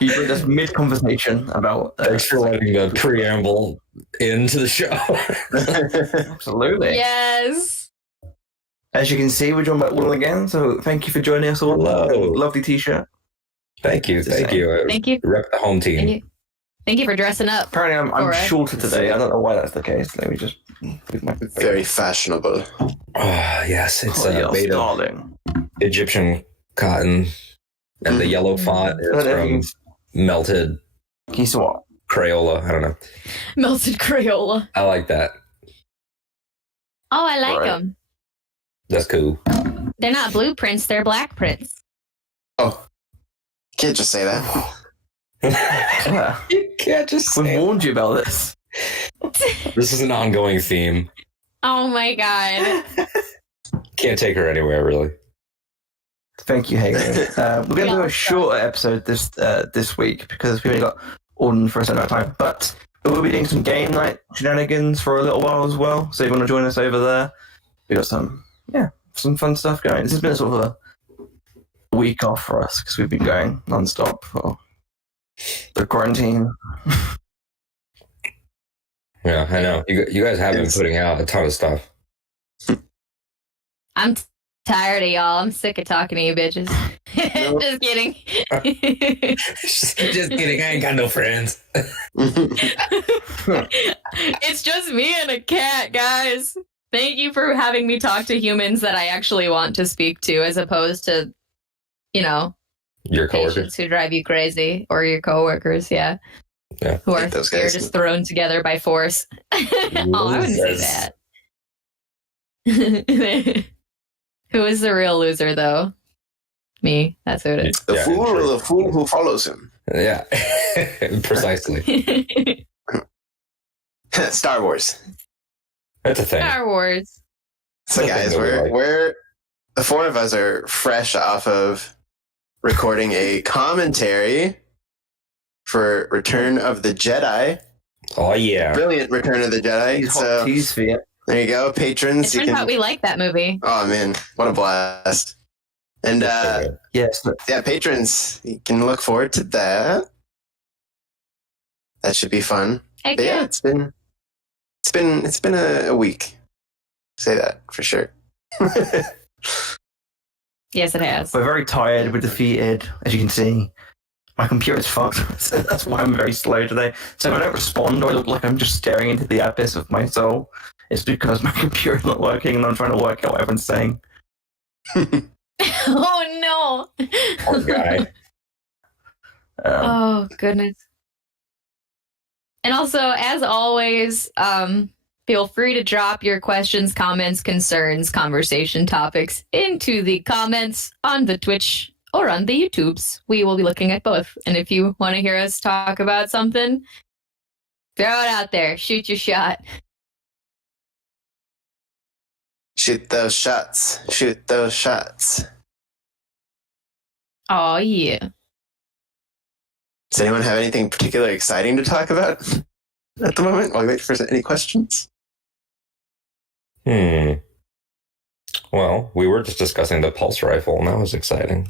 You bring us mid-conversation about... Thanks for letting the preamble into the show. Absolutely. Yes. As you can see, we're joined by Alden again, so thank you for joining us all. Hello. Lovely t-shirt. Thank you. Thank you. Rep the home team. Thank you for dressing up. Apparently, I'm shorter today. I don't know why that's the case. Let me just... Very fashionable. Oh, yes. It's made darling. of Egyptian cotton, and the yellow font is from melted Kiswa. Crayola. I don't know. Melted Crayola. I like that. Oh, I like them. That's cool. They're not blueprints, they're black prints. Oh. Can't just say that. Yeah. You can't just We say warned you about this. This is an ongoing theme. Oh my god. Can't take her anywhere, really. Thank you, Hagen. We're going to do a shorter episode this week because we only got Alden for a certain amount of time. But we'll be doing some game night shenanigans for a little while as well. So if you want to join us over there, we got some fun stuff going. This has been sort of a week off for us because we've been going non-stop for the quarantine. Yeah, I know. You guys have been putting out a ton of stuff. I'm tired of y'all. I'm sick of talking to you bitches. Just kidding. Just kidding. I ain't got no friends. It's just me and a cat, guys. Thank you for having me talk to humans that I actually want to speak to, as opposed to, your coworkers patients who drive you crazy, or your coworkers, who are you're just thrown together by force. Oh, I wouldn't say that. Who is the real loser, though? Me. That's who it is. The fool or the fool who follows him? Yeah, precisely. Star Wars. That's a thing. Star Wars. So, guys, we're the four of us are fresh off of recording a commentary for Return of the Jedi. Oh, yeah. Brilliant Return of the Jedi. So, there you go, patrons. It turns out we like that movie. Oh, man. What a blast. And, yes. Patrons, you can look forward to that. That should be fun. Heck But yeah. it's been a week. Say that for sure. Yes, it has. We're very tired. We're defeated, as you can see. My computer's fucked, so that's why I'm very slow today. So if I don't respond or I look like I'm just staring into the abyss of my soul, it's because my computer's not working and I'm trying to work out what everyone's saying. Oh, no. Poor guy. Oh, goodness. And also, as always, feel free to drop your questions, comments, concerns, conversation topics into the comments on the Twitch or on the YouTubes. We will be looking at both. And if you want to hear us talk about something, throw it out there. Shoot your shot. Shoot those shots. Shoot those shots. Oh, yeah. Does anyone have anything particularly exciting to talk about at the moment while we wait for any questions? Well, we were just discussing the pulse rifle, and that was exciting.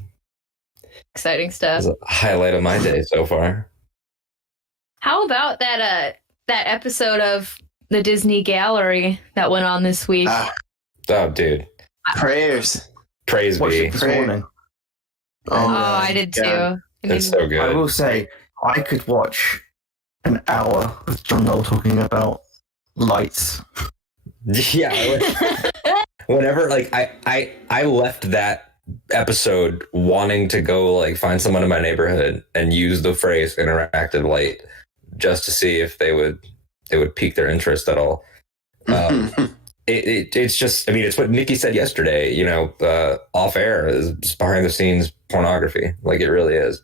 Exciting It stuff. was a highlight of my day so far. How about that episode of the Disney Gallery that went on this week? Oh, dude. Prayers. Praise Watched be. it this morning. Oh, I did too. It's so I good. will say, I could watch an hour with John Noel talking about lights. Yeah. Whenever, I left that episode wanting to go, find someone in my neighborhood and use the phrase interactive light just to see if they would pique their interest at all. It's just, it's what Nikki said yesterday, off air is behind the scenes pornography. It really is.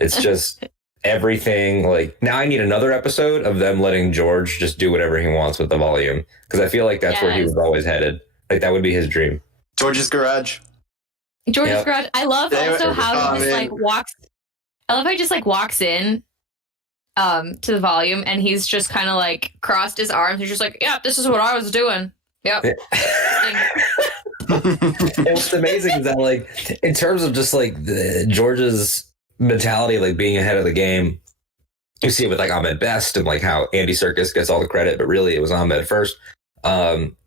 It's just everything. Now I need another episode of them letting George just do whatever he wants with the volume. Because I feel like that's where he was always headed. That would be his dream. George's Garage. George's Garage. I love also how he just walks. I love how he just walks in to the volume and he's just kind of crossed his arms. He's just yeah, this is what I was doing. Yep. And what's amazing is that, like, in terms of just like George's mentality, like being ahead of the game, you see it with like Ahmed Best and like how Andy Serkis gets all the credit, but really it was Ahmed first.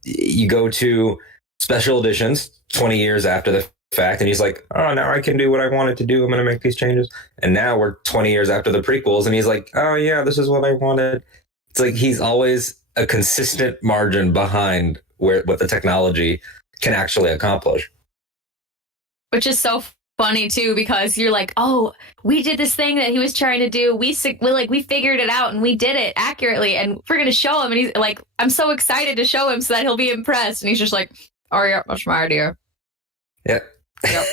You go to special editions 20 years after the fact, and he's like, oh, now I can do what I wanted to do. I'm going to make these changes. And now we're 20 years after the prequels, and he's like, oh yeah, this is what I wanted. It's like he's always a consistent margin behind what the technology can actually accomplish. Which is so funny too, because you're like, oh, we did this thing that he was trying to do. We figured it out and we did it accurately, and we're gonna show him. And he's like, I'm so excited to show him so that he'll be impressed. And he's just like, oh yeah, that's my idea. Yeah. Yep.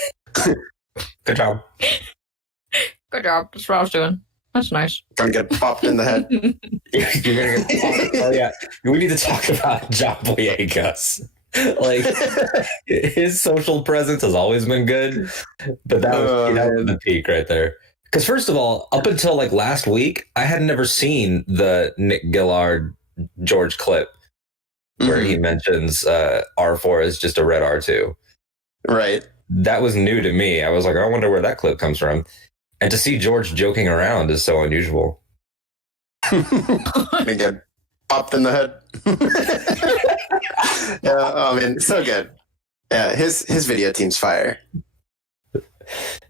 Good job. Good job. That's what I was doing. That's nice. Gonna get popped in the head. You're gonna get. Oh yeah, we need to talk about John Boyega's. Like, his social presence has always been good, but that was the peak right there. Because first of all, up until like last week, I had never seen the Nick Gillard George clip where he mentions R4 is just a red R2. Right. That was new to me. I was like, I wonder where that clip comes from. And to see George joking around is so unusual. Gonna get popped in the head. Yeah, oh man, so good. Yeah, his video team's fire.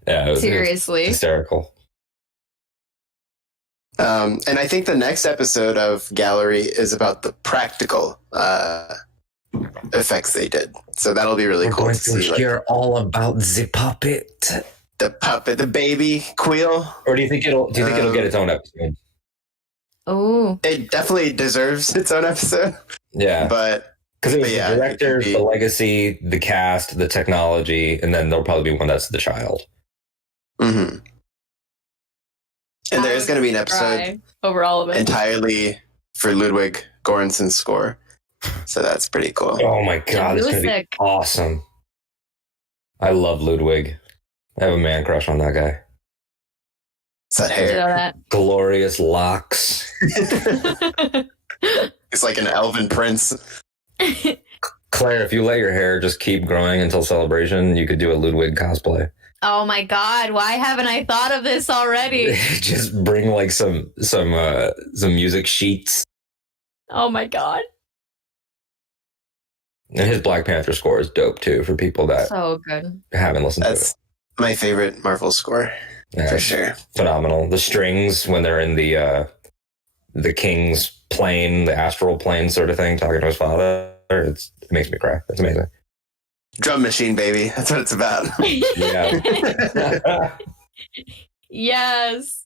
Yeah, it was Seriously. hysterical. And I think the next episode of Gallery is about the practical effects they did. So that'll be really cool to see. Hear all about the puppet. The puppet, the baby Queel. Or do you think it'll get its own episode? Oh, It definitely deserves its own episode. Yeah. But because it was yeah, the directors, the legacy, the cast, the technology, and then there'll probably be one that's the child. mm-hmm. And there is going to be an episode over all of it entirely for Ludwig Göransson's score. So that's pretty cool. Oh my god, it's going to be awesome. I love Ludwig. I have a man crush on that guy. It's that hair. Glorious locks. It's like an elven prince. Claire, if you let your hair just keep growing until Celebration, you could do a Ludwig cosplay. Oh my god, why haven't I thought of this already? Just bring like some music sheets. Oh my god. And his Black Panther score is dope too for people that so good. haven't listened to it. That's my favorite Marvel score. Yeah, for sure. Phenomenal. The strings when they're in the king's plane, the astral plane sort of thing, talking to his father, it makes me cry. It's amazing. Drum machine, baby. That's what it's about. Yeah. Yes.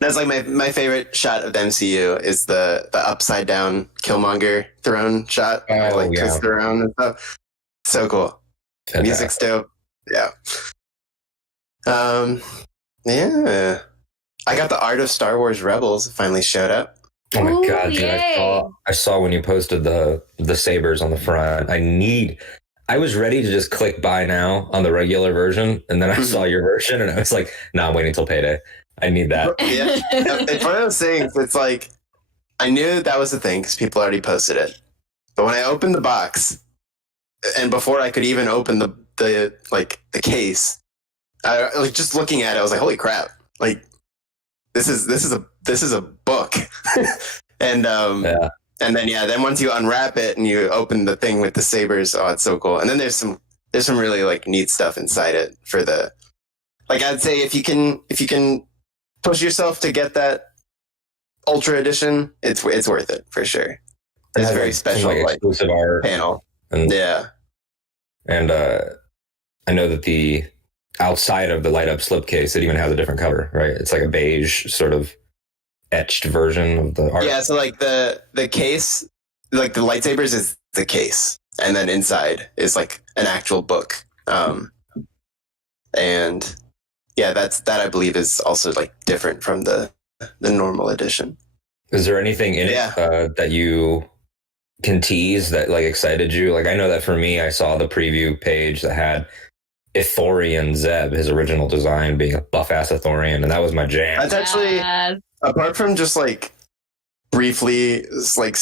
That's like my favorite shot of the MCU is the upside down Killmonger throne shot. Twisted around and stuff. So cool. Fantastic. Music's dope. Yeah. Yeah. I got the Art of Star Wars Rebels finally showed up. Oh my god, dude! Yay. I saw when you posted the sabers on the front. I was ready to just click buy now on the regular version, and then I saw your version, and I was like, "Nah, I'm waiting until payday. I need that." Yeah, it's one of those things. It's like I knew that was the thing because people already posted it, but when I opened the box, and before I could even open the case, I like just looking at it, I was like, "Holy crap!" Like this is a book, and then once you unwrap it and you open the thing with the sabers, oh, it's so cool. And then there's some really like neat stuff inside it for the, like, I'd say if you can push yourself to get that Ultra Edition, it's worth it for sure. It's a very special exclusive art panel. And, yeah. And I know that the outside of the light up slipcase, it even has a different cover, right? It's like a beige sort of etched version of the art. Yeah, so like the case, like the lightsabers is the case, and then inside is like an actual book. And yeah, that I believe is also like different from the normal edition. Is there anything in it that you can tease that like excited you? Like I know that for me, I saw the preview page that had Ithorian Zeb, his original design being a buff ass Ithorian, and that was my jam. That's actually apart from just like briefly like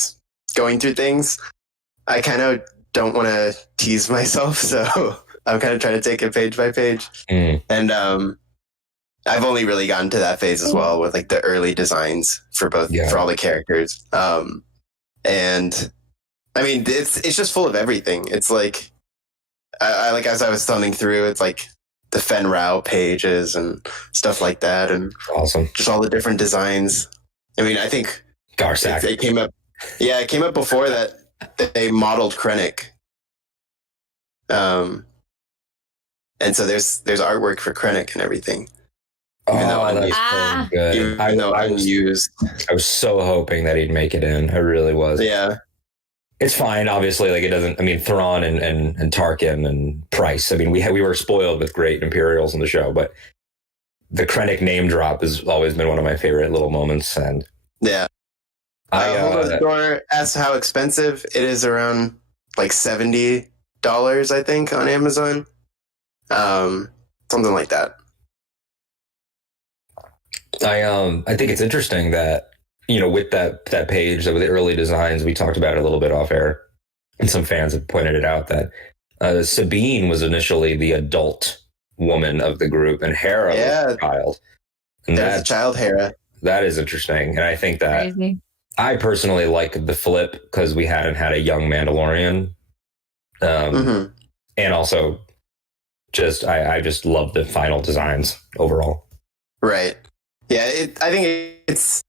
going through things, I kind of don't want to tease myself, so I'm kind of trying to take it page by page. And I've only really gotten to that phase as well with like the early designs for for all the characters. And I mean, it's just full of everything. It's like I like, as I was thumbing through, it's like the Fen Rao pages and stuff like that, and awesome, just all the different designs. I mean, I think Garsak. It came up. Yeah, it came up before that they modeled Krennic. And so there's artwork for Krennic and everything. Even though that's so good. Even though unused. I was so hoping that he'd make it in. I really was. Yeah. It's fine, obviously. Like, it doesn't. I mean, Thrawn and Tarkin and Price. I mean, we were spoiled with great Imperials in the show, but the Krennic name drop has always been one of my favorite little moments. And yeah, Door asked how expensive it is. Around like $70, I think, on Amazon. Something like that. I think it's interesting that, with that page, with the early designs, we talked about it a little bit off air, and some fans have pointed it out that Sabine was initially the adult woman of the group, and Hera was a child. And there's a child Hera. That is interesting, and I think that Crazy. I personally like the flip because we hadn't had a young Mandalorian, and also I just love the final designs overall. Right. Yeah, I think it's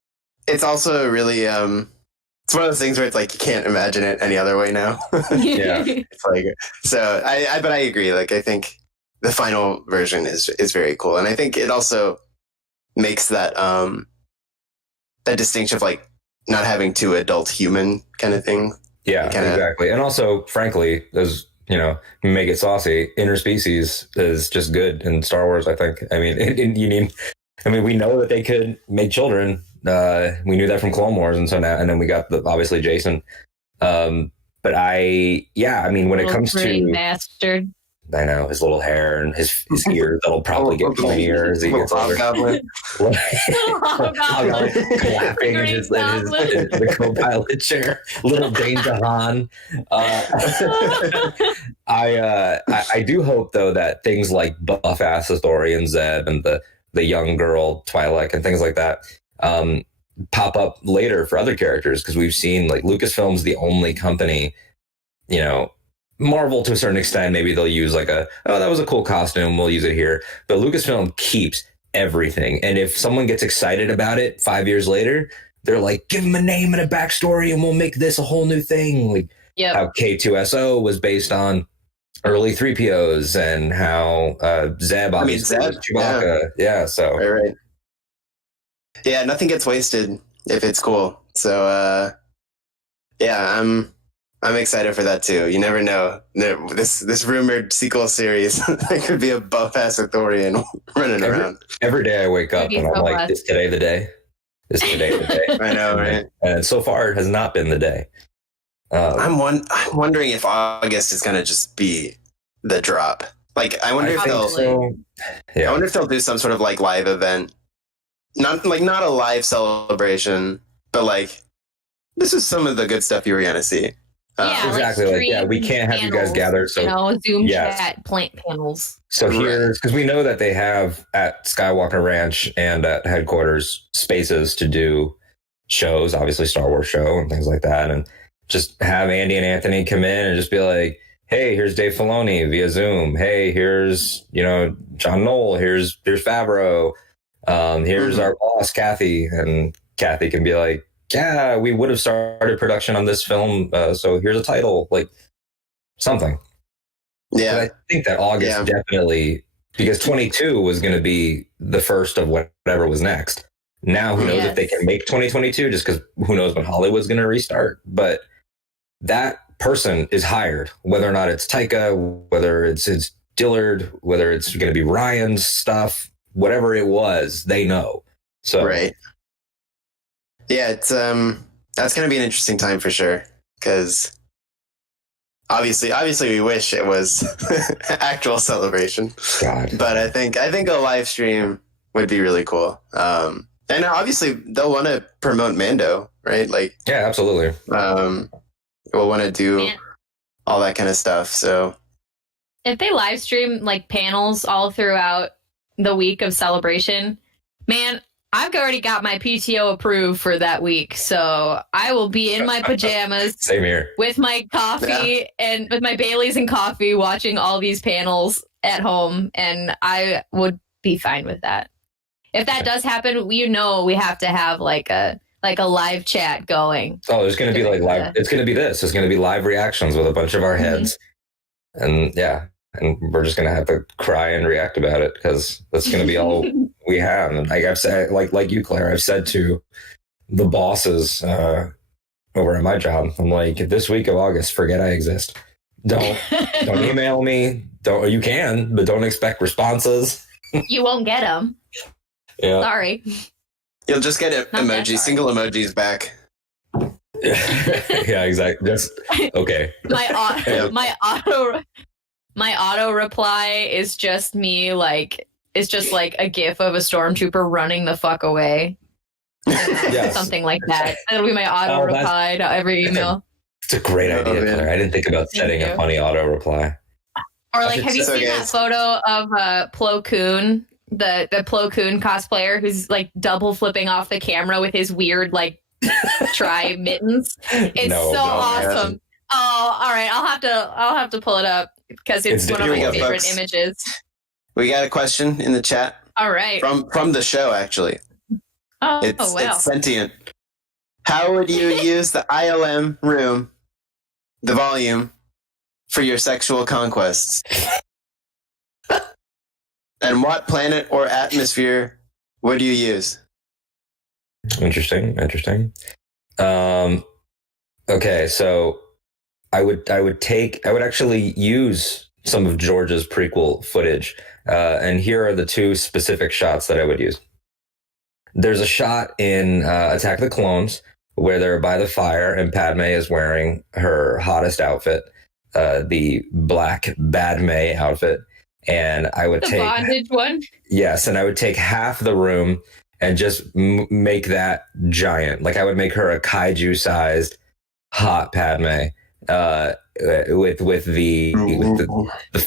also really it's one of those things where it's like you can't imagine it any other way now. Yeah. It's like, so but I agree. Like, I think the final version is very cool, and I think it also makes that that distinction of like not having two adult human kind of thing. Yeah, exactly. And also, frankly, as make it saucy, interspecies is just good in Star Wars, I think. I mean, we know that they could make children. We knew that from Clone Wars, and then we got obviously Jason. But when it comes to bastard, I know his little hair and his ears that'll probably get pointier as he gets older. Clapping in the co-pilot chair, little Dane DeHaan. I do hope though that things like buff ass Athorian Zeb and the young girl Twi'lek and things like that pop up later for other characters, because we've seen like Lucasfilm's the only company, Marvel to a certain extent, maybe they'll use like that was a cool costume, we'll use it here. But Lucasfilm keeps everything. And if someone gets excited about it 5 years later, they're like, give them a name and a backstory and we'll make this a whole new thing. Like how K2SO was based on early 3POs and how Zeb obviously was Chewbacca. Yeah, so. Right. Yeah, nothing gets wasted if it's cool. So, I'm excited for that too. You never know. This rumored sequel series, there could be a buff ass Athorian running around. Every day I wake up and I'm like, is today the day? Is today the day? I know, right? And so far it has not been the day. I'm wondering if August is going to just be the drop. Like, I wonder if they'll do some sort of like live event. Not a live celebration, but like, this is some of the good stuff you were going to see. Exactly. We can't have you guys gather. So Zoom chat, plant panels. So here's, because we know that they have at Skywalker Ranch and at headquarters spaces to do shows, obviously Star Wars show and things like that, and just have Andy and Anthony come in and just be like, hey, here's Dave Filoni via Zoom. Hey, here's John Knoll. Here's Favreau. Here's our boss Kathy, and Kathy can be like, yeah, we would have started production on this film, so here's a title, like something. Yeah. But I think that August definitely, because 22 was going to be the first of whatever was next. Now, who knows if they can make 2022, just because who knows when Hollywood's going to restart. But that person is hired, whether or not it's Taika, whether it's Dillard, whether it's going to be Ryan's stuff, whatever it was, they know. So right. Yeah, it's that's going to be an interesting time for sure, because obviously we wish it was actual celebration. God. But I think a live stream would be really cool. And obviously they'll want to promote Mando, right? Like, yeah, absolutely. We'll want to do all that kind of stuff. So If they live stream like panels all throughout the week of celebration, man, I've already got my PTO approved for that week. So I will be in my pajamas Same here. with my coffee and with my Baileys and coffee watching all these panels at home. And I would be fine with that. If that does happen, we have to have like a live chat going. Oh, there's going to be like live. It's going to be this. It's going to be live reactions with a bunch of our heads. And yeah, and we're just going to have to cry and react about it because that's going to be all we have. And like I've said, like you, Claire, I've said to the bosses over at my job, I'm like, this week of August, forget I exist. Don't email me. You can, but don't expect responses. You won't get them. Yeah. Sorry. you'll just get emojis, single emojis back. Yeah, exactly. Just okay. My auto reply is just me like it's just like a gif of a stormtrooper running the fuck away. Yes. Something like that. That'll be my auto reply to every email. It's a great idea, Claire. I didn't think about setting a funny auto reply. Or like, have you seen that photo of Plo Koon, the Plo Koon cosplayer who's like double flipping off the camera with his weird like tri mittens? It's awesome. Man. Oh, all right. I'll have to pull it up because it's one of my favorite images. We got a question in the chat. All right. From the show, actually. Oh, wow. It's sentient. How would you use the ILM room, the volume, for your sexual conquests? And what planet or atmosphere would you use? Interesting. Okay, so I would actually use some of George's prequel footage, and here are the two specific shots that I would use. There's a shot in Attack of the Clones where they're by the fire and Padme is wearing her hottest outfit, the black Badme outfit. And I would take the bondage one. Yes, and I would take half the room and just make that giant. Like I would make her a kaiju-sized hot Padme with the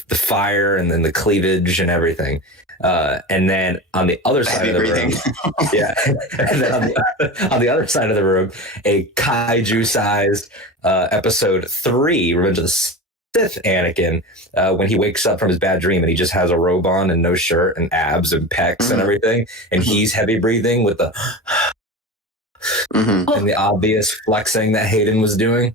fire and then the cleavage and everything. And then on the other side of the room, and then on the other side of the room, a kaiju-sized episode 3, Revenge of the Sith Anakin, when he wakes up from his bad dream and he just has a robe on and no shirt and abs and pecs and everything, and he's heavy breathing with the and the obvious flexing that Hayden was doing,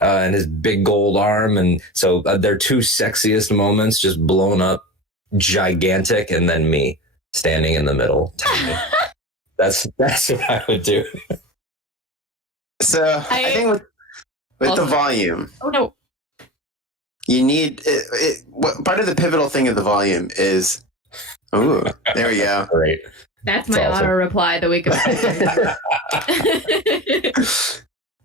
and his big gold arm, and so their two sexiest moments just blown up, gigantic, and then me standing in the middle. That's what I would do. So I think with the volume. Oh no. You need part of the pivotal thing of the volume is. Ooh, there we go. Great. That's my auto reply the week of.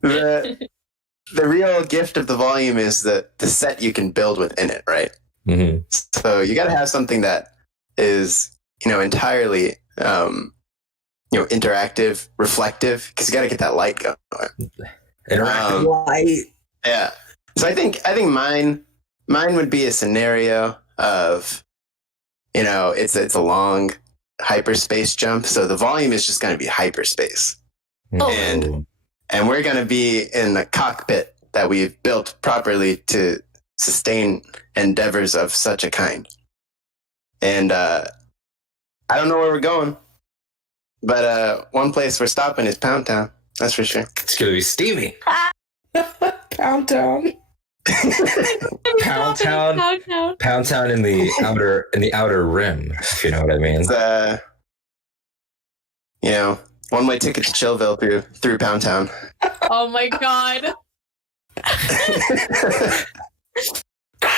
The real gift of the volume is the set you can build within it, right? Mm-hmm. So you got to have something that is, entirely, interactive, reflective, because you got to get that light going. Interactive light. Yeah. So I think mine would be a scenario of, it's a long hyperspace jump. So the volume is just going to be hyperspace. Oh. And we're going to be in the cockpit that we've built properly to sustain endeavors of such a kind. And I don't know where we're going, but one place we're stopping is Pound Town. That's for sure. It's going to be steamy. Pound Town. Pound Town in the outer rim, if you know what I mean. It's, one-way ticket to Chillville through Pound Town. Oh my god.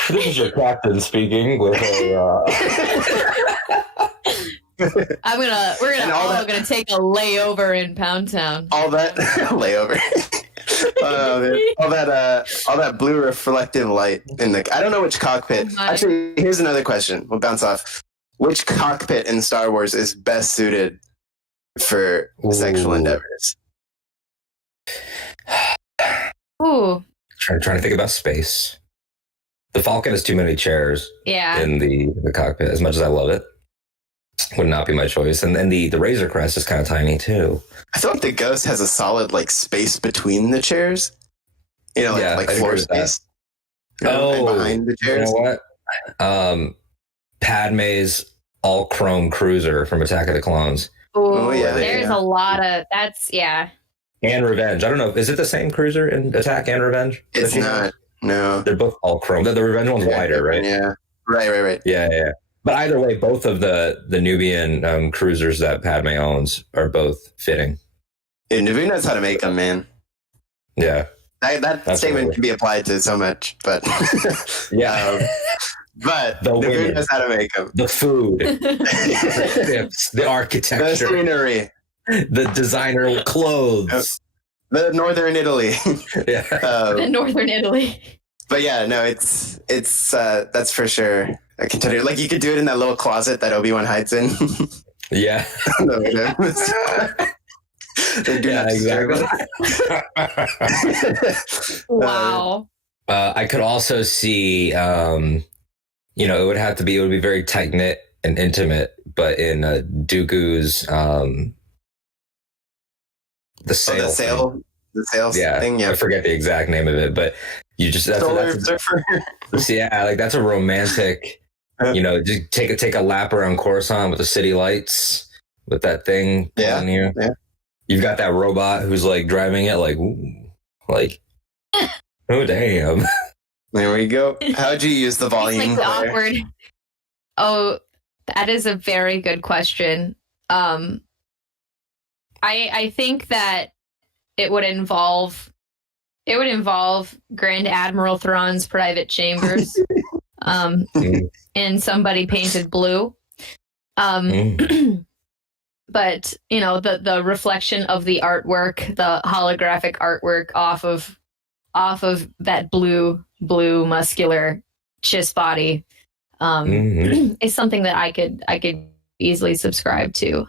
This is your captain speaking with a we're gonna take a layover in Pound Town. All that layover. All that blue reflective light in the. I don't know which cockpit. Actually, here's another question. We'll bounce off. Which cockpit in Star Wars is best suited for sexual endeavors? Ooh. Trying to think about space. The Falcon has too many chairs Yeah. in the cockpit. As much as I love it, would not be my choice. And then the Razor Crest is kind of tiny too. I feel like the Ghost has a solid like space between the chairs. You know, Yeah, like I floor agree with that. space. You know, and behind the You chairs. know what? Padme's all chrome cruiser from Attack of the Clones Oh, yeah, There's a lot of and Revenge. I don't know. Is it the same cruiser in Attack and Revenge? It's not. No. They're both all chrome. The Revenge one's wider, right? Yeah. Right. Yeah. But either way, both of the Nubian cruisers that Padme owns are both fitting. Yeah, Naboo knows how to make them, man. Yeah. That statement can be applied to so much, but Yeah. but The Naboo women. knows how to make them. The food, the ships, the The architecture, scenery, the designer clothes. the Northern Italy. Yeah. in Northern Italy. But yeah, no, it's that's for sure a contender. Like you could do it in that little closet that Obi-Wan hides in. Yeah. They do Yeah, not disturb exactly. it. Wow. I could also see, it would be very tight knit and intimate, but in Dooku's, the sail, the sail thing. Yeah, I forget the exact name of it, but you just that's a romantic. Just take a lap around Coruscant with the city lights with that thing on you. Yeah. You've got that robot who's like driving it, like, ooh, like, oh damn. There we go. How'd you use the volume? It's like the awkward. Oh, that is a very good question. I think that it would involve Grand Admiral Thrawn's private chambers, and somebody painted blue. But the reflection of the artwork, the holographic artwork off of that blue muscular Chiss body, is something that I could easily subscribe to.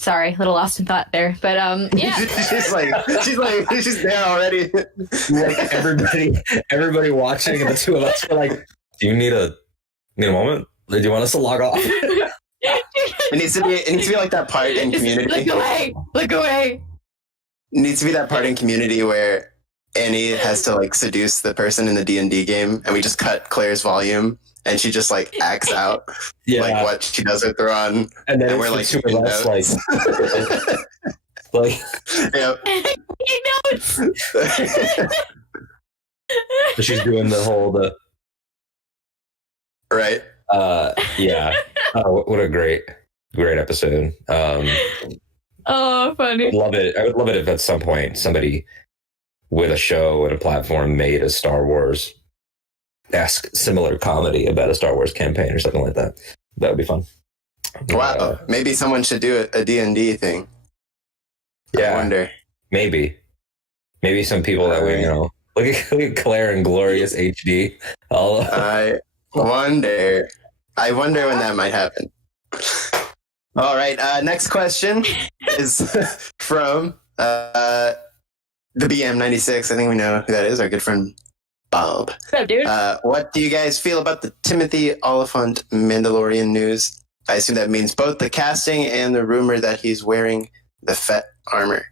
Sorry, a little lost in thought there, but yeah. she's there already. Like everybody watching, and the two of us are like, "Do you need a moment? Do you want us to log off?" It needs to be like that part in Community. Look away. It needs to be that part in Community where Annie has to like seduce the person in the D&D game, and we just cut Claire's volume, and she just like acts out like what she does with Thrawn, and then we're like two of us like yep. Notes. She's doing the Right. Yeah. Oh, what a great episode. Oh, funny. I would love it if at some point somebody with a show and a platform made a Star Wars-esque similar comedy about a Star Wars campaign or something like that. That would be fun. Wow. Maybe someone should do a D&D thing. Yeah. I wonder. Maybe some people that we know. Look at Claire in glorious HD. I wonder when that might happen. All right. Next question is from the BM96. I think we know who that is. Our good friend Bob. What's up, dude? What do you guys feel about the Timothy Oliphant Mandalorian news? I assume that means both the casting and the rumor that he's wearing the Fett armor.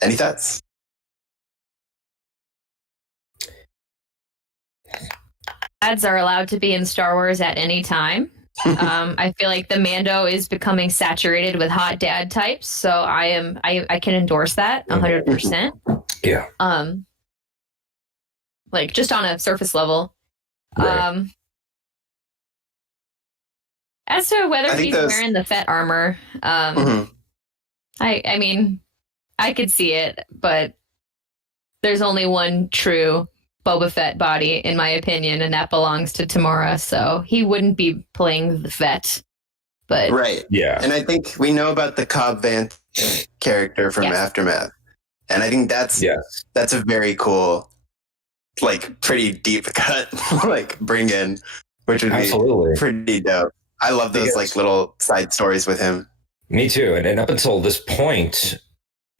Any thoughts? Ads are allowed to be in Star Wars at any time. I feel like the Mando is becoming saturated with hot dad types, so I can endorse that 100%. Yeah. Like just on a surface level. Right. As to whether he's those- wearing the Fett armor, Mhm. I mean, I could see it, but there's only one true Boba Fett body, in my opinion, and that belongs to Tamora, so he wouldn't be playing the Fett. But Right. Yeah. And I think we know about the Cobb Vanth character from Yes. Aftermath. And I think that's a very cool, like pretty deep cut, like bring in, which would Absolutely. be pretty dope. I love those like little side stories with him. Me too. And up until this point,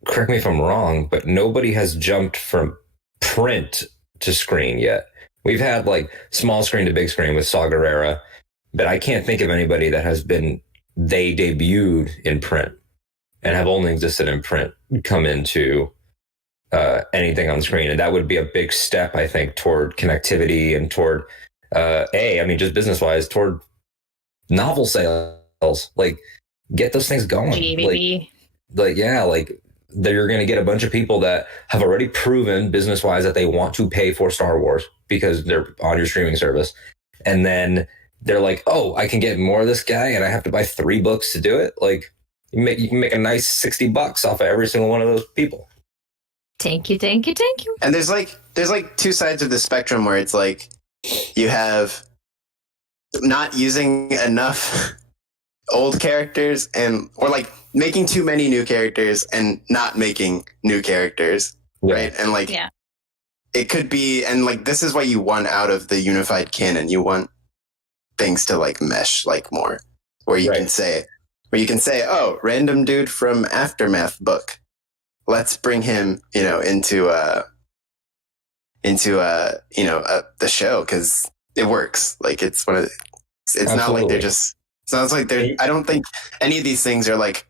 correct me if I'm wrong, but nobody has jumped from print to screen yet. We've had like small screen to big screen with Saw Gerrera, but I can't think of anybody that has been, they debuted in print and have only existed in print, come into anything on screen. And that would be a big step, I think, toward connectivity and toward, just business wise, toward novel sales. Like, get those things going. GBB. You're going to get a bunch of people that have already proven business wise that they want to pay for Star Wars because they're on your streaming service. And then they're like, oh, I can get more of this guy and I have to buy 3 books to do it. Like, you can make a nice $60 off of every single one of those people. Thank you. And there's like 2 sides of the spectrum where it's like you have not using enough old characters or like making too many new characters and not making new characters, right? And like it could be, and like this is what you want out of the unified canon. You want things to like mesh like more, where you can say, oh, random dude from Aftermath book, let's bring him, into the show because it works. Like it's one of it's not like they're just. Sounds like they're. I don't think any of these things are like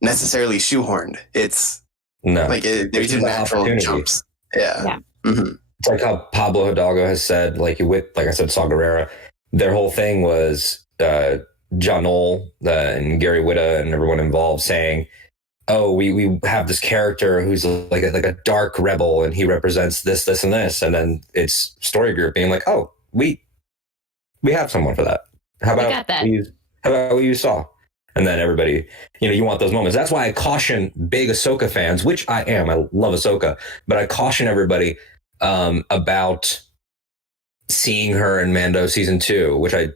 necessarily shoehorned. It's like they're just natural jumps. Yeah. Mm-hmm. It's like how Pablo Hidalgo has said, like I said, Saw Gerrera, their whole thing was John Knoll and Gary Whitta and everyone involved saying, oh, we have this character who's like a dark rebel and he represents this, and this. And then it's Story Group being like, oh, we have someone for that. How about we use Saw? And then everybody, you want those moments. That's why I caution big Ahsoka fans, which I am. I love Ahsoka, but I caution everybody about seeing her in Mando season 2, which I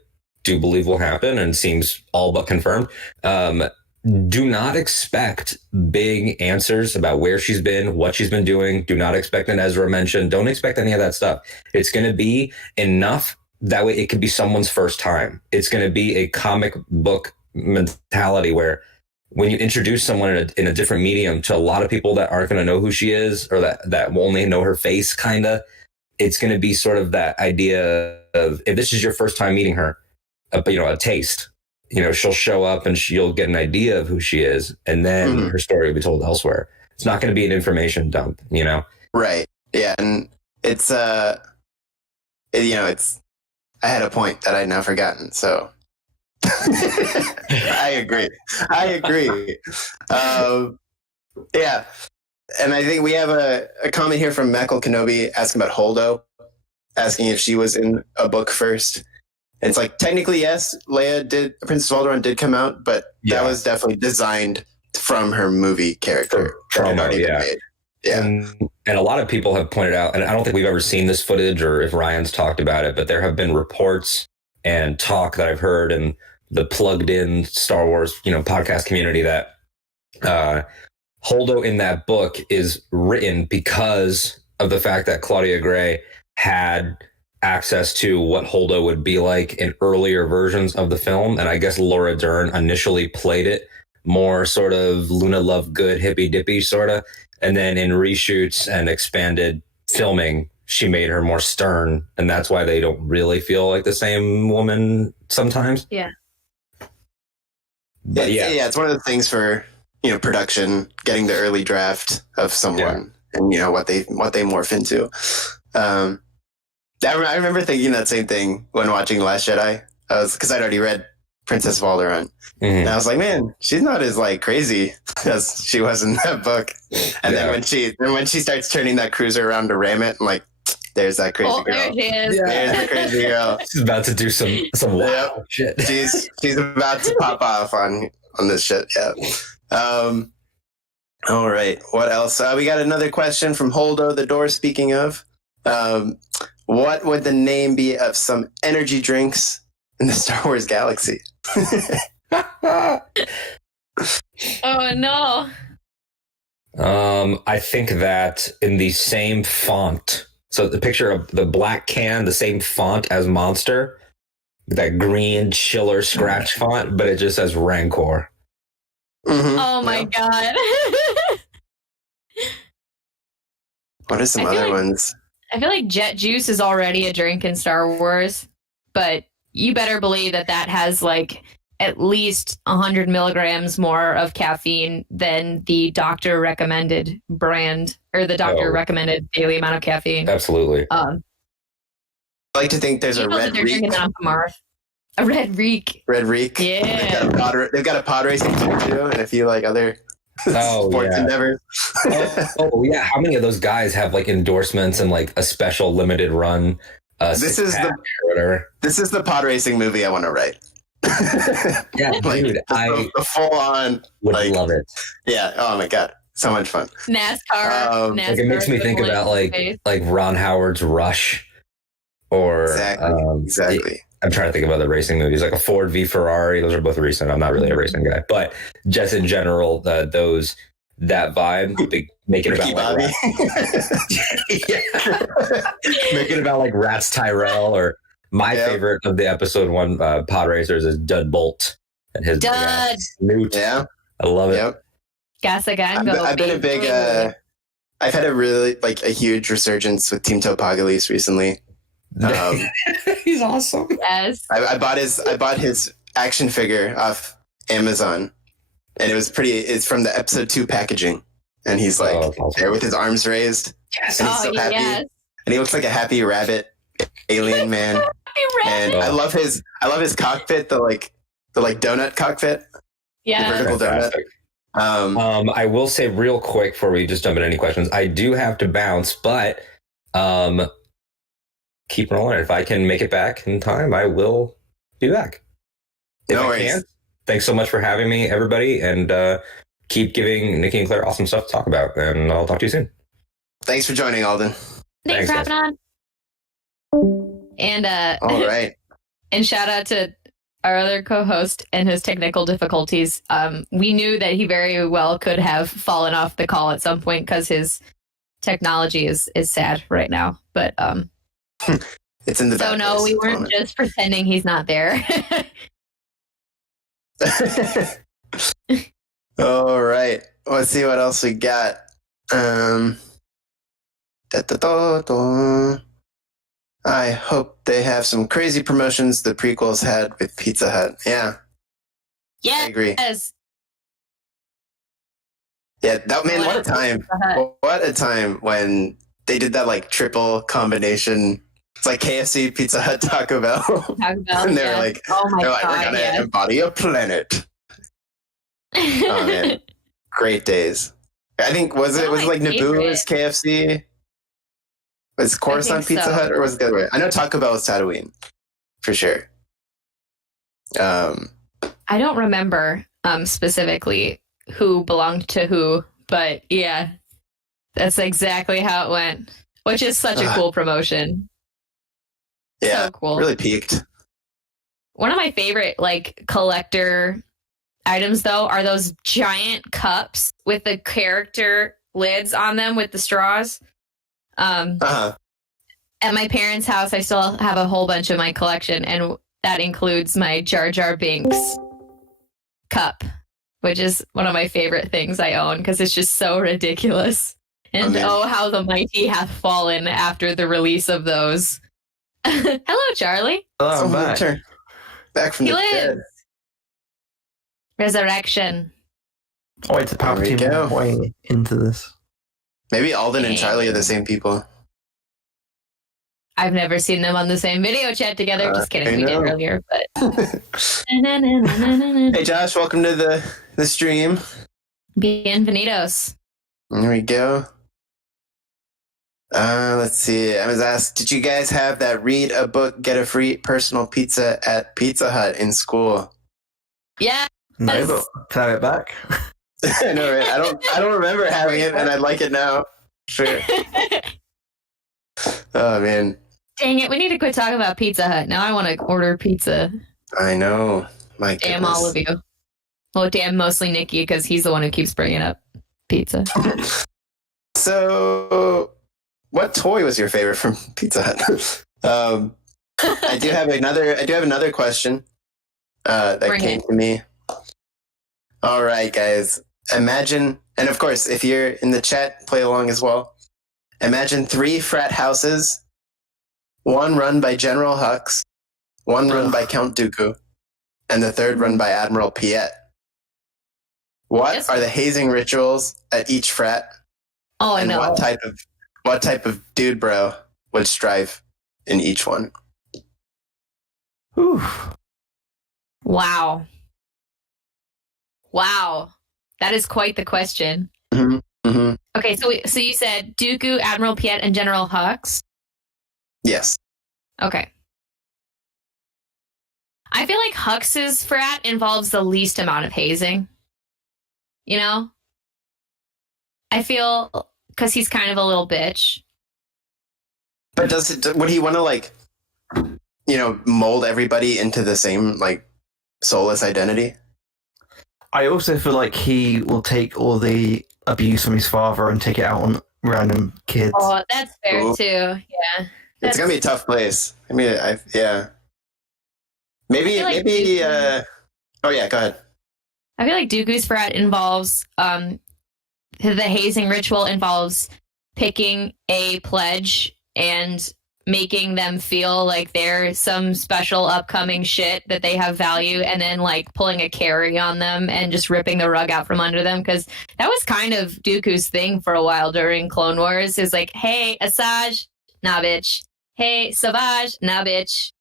do believe will happen and seems all but confirmed. Do not expect big answers about where she's been, what she's been doing. Do not expect an Ezra mention. Don't expect any of that stuff. It's going to be enough. That way it could be someone's first time. It's going to be a comic book mentality where when you introduce someone in a different medium to a lot of people that aren't going to know who she is or that will only know her face, kind of, it's going to be sort of that idea of, if this is your first time meeting her, a taste, she'll show up and you'll get an idea of who she is. And then her story will be told elsewhere. It's not going to be an information dump, Right. Yeah. And it's, I had a point that I'd now forgotten, so I agree. Yeah, and I think we have a comment here from Mackle Kenobi asking about Holdo, asking if she was in a book first. And it's like, technically, yes, Princess Alderaan did come out, but that was definitely designed from her movie character. Yeah. And a lot of people have pointed out, and I don't think we've ever seen this footage or if Ryan's talked about it, but there have been reports and talk that I've heard in the plugged in Star Wars, podcast community that Holdo in that book is written because of the fact that Claudia Gray had access to what Holdo would be like in earlier versions of the film. And I guess Laura Dern initially played it more sort of Luna Lovegood, hippy dippy sort of. And then in reshoots and expanded filming, she made her more stern. And that's why they don't really feel like the same woman sometimes. Yeah. But it's one of the things for, production, getting the early draft of someone and, what they morph into. I remember thinking that same thing when watching The Last Jedi. Because I'd already read Princess of Alderaan. And I was like, man, she's not as like crazy as she was in that book. And then when she starts turning that cruiser around to ram it, I'm like, there's that crazy girl. There she is. There's the crazy girl. She's about to do some wild shit. She's about to pop off on this shit. Yeah. All right. What else? We got another question from Holdo the Door. Speaking of, what would the name be of some energy drinks in the Star Wars galaxy? Oh no. I think that in the same font. So the picture of the black can, the same font as Monster, that green chiller scratch font, but it just says Rancor. Oh my God. What are some I feel other like- ones? I feel like jet juice is already a drink in Star Wars, but you better believe that has like at least 100 milligrams more of caffeine than the doctor recommended brand or the doctor recommended daily amount of caffeine. Absolutely. I like to think there's a People that red they're reek. drinking on Mars. A red reek. Red reek. Yeah. They've got a pod racing team too, and a few like other sports endeavors. Yeah. How many of those guys have like endorsements and like a special limited run? This is the pod racing movie I want to write. Yeah, Like, dude, I the full on would like, love it. Yeah. Oh my god, so much fun. NASCAR. Like it makes me think about equivalent. like Ron Howard's Rush, or Exactly. I'm trying to think of other racing movies like a Ford v Ferrari. Those are both recent. I'm not really a racing guy, but just in general, that vibe, make it Ricky about like make it about like Rats Tyrell, or my favorite of the episode 1 pod racers is Dud Bolt and his Dud. Newt. Yeah. I love it. Yep. Gasagango. I've been a big. I've had a really like a huge resurgence with Team Topogolis recently. He's awesome. Yes. I bought his action figure off Amazon, and it's from the episode 2 packaging, and he's like awesome. there with his arms raised, Yes. and he's so happy, yes. and he looks like a happy rabbit alien man. And I love his cockpit, the donut cockpit, the Yeah. vertical donut. Fantastic. I will say real quick before we just jump into any questions, I do have to bounce, but keep rolling. If I can make it back in time, I will be back. If No I worries. can't, thanks so much for having me, everybody, and keep giving Nikki and Claire awesome stuff to talk about, and I'll talk to you soon. Thanks for joining, Alden. Thanks Thanks, for having on. And All right. and shout out to our other co-host and his technical difficulties. We knew that he very well could have fallen off the call at some point because his technology is sad right now. But It's in the so bad no, place we at the weren't just pretending he's not there. moment. All right. Let's see what else we got. I hope they have some crazy promotions the prequels had with Pizza Hut. Yeah, I agree. Yes. Yeah, what a time. What a time when they did that like triple combination. It's like KFC, Pizza Hut, Taco Bell. And they were like, oh my we're god, gonna yes. embody a planet. Oh man. Great days. I think was it my like Naboo was KFC? Was Coruscant think Pizza so. Hut, or was it the other way? I know Taco Bell was Tatooine for sure. I don't remember specifically who belonged to who, but yeah, that's exactly how it went, which is such a cool promotion. Yeah, So cool. really peaked. One of my favorite like collector items though are those giant cups with the character lids on them with the straws. Uh-huh. At my parents' house, I still have a whole bunch of my collection, and that includes my Jar Jar Binks cup, which is one of my favorite things I own because it's just so ridiculous. And man. how the mighty hath fallen after the release of those. Hello, Charlie. Hello, I'm back. Return. Back from He the lives. dead. Resurrection. Oh, it's a There we Palpatine go. way into this. Maybe Alden and Charlie are the same people. I've never seen them on the same video chat together. Just kidding, I we did know. earlier. But Hey Josh, welcome to the stream. bienvenidos. There we go. Let's see. I was asked, did you guys have that read a book, get a free personal pizza at Pizza Hut in school? Yeah. No, Yes. but can I have it back? I know, right? I don't remember having it, and I'd like it now. Sure. Oh man, Dang it, we need to quit talking about Pizza Hut. Now I want to order pizza. I know. My Damn goodness. all of you. Well, damn mostly Nikki because he's the one who keeps bringing up pizza. So, what toy was your favorite from Pizza Hut? I do have another question that Bring came it. to me. All right, guys. Imagine, and of course, if you're in the chat, play along as well. Imagine 3 frat houses, one run by General Hux, one run by Count Dooku, and the third run by Admiral Piett. What are the hazing rituals at each frat? Oh, and no. what type of dude bro would strive in each one? Whew. Wow. That is quite the question. Mm-hmm. Mm-hmm. Okay, so you said Dooku, Admiral Piett, and General Hux? Yes. Okay. I feel like Hux's frat involves the least amount of hazing. You know? I feel because he's kind of a little bitch. But would he want to like, mold everybody into the same like soulless identity? I also feel like he will take all the abuse from his father and take it out on random kids. Oh, that's fair Ooh. too. Yeah. It's gonna be a tough place. I mean, yeah. Maybe. Oh yeah, go ahead. I feel like Dooku's frat involves the hazing ritual involves picking a pledge and making them feel like they're some special upcoming shit that they have value, and then like pulling a carry on them and just ripping the rug out from under them, because that was kind of Dooku's thing for a while during Clone Wars. Is like, hey, Asajj, nah bitch. Hey, Savage, nah bitch.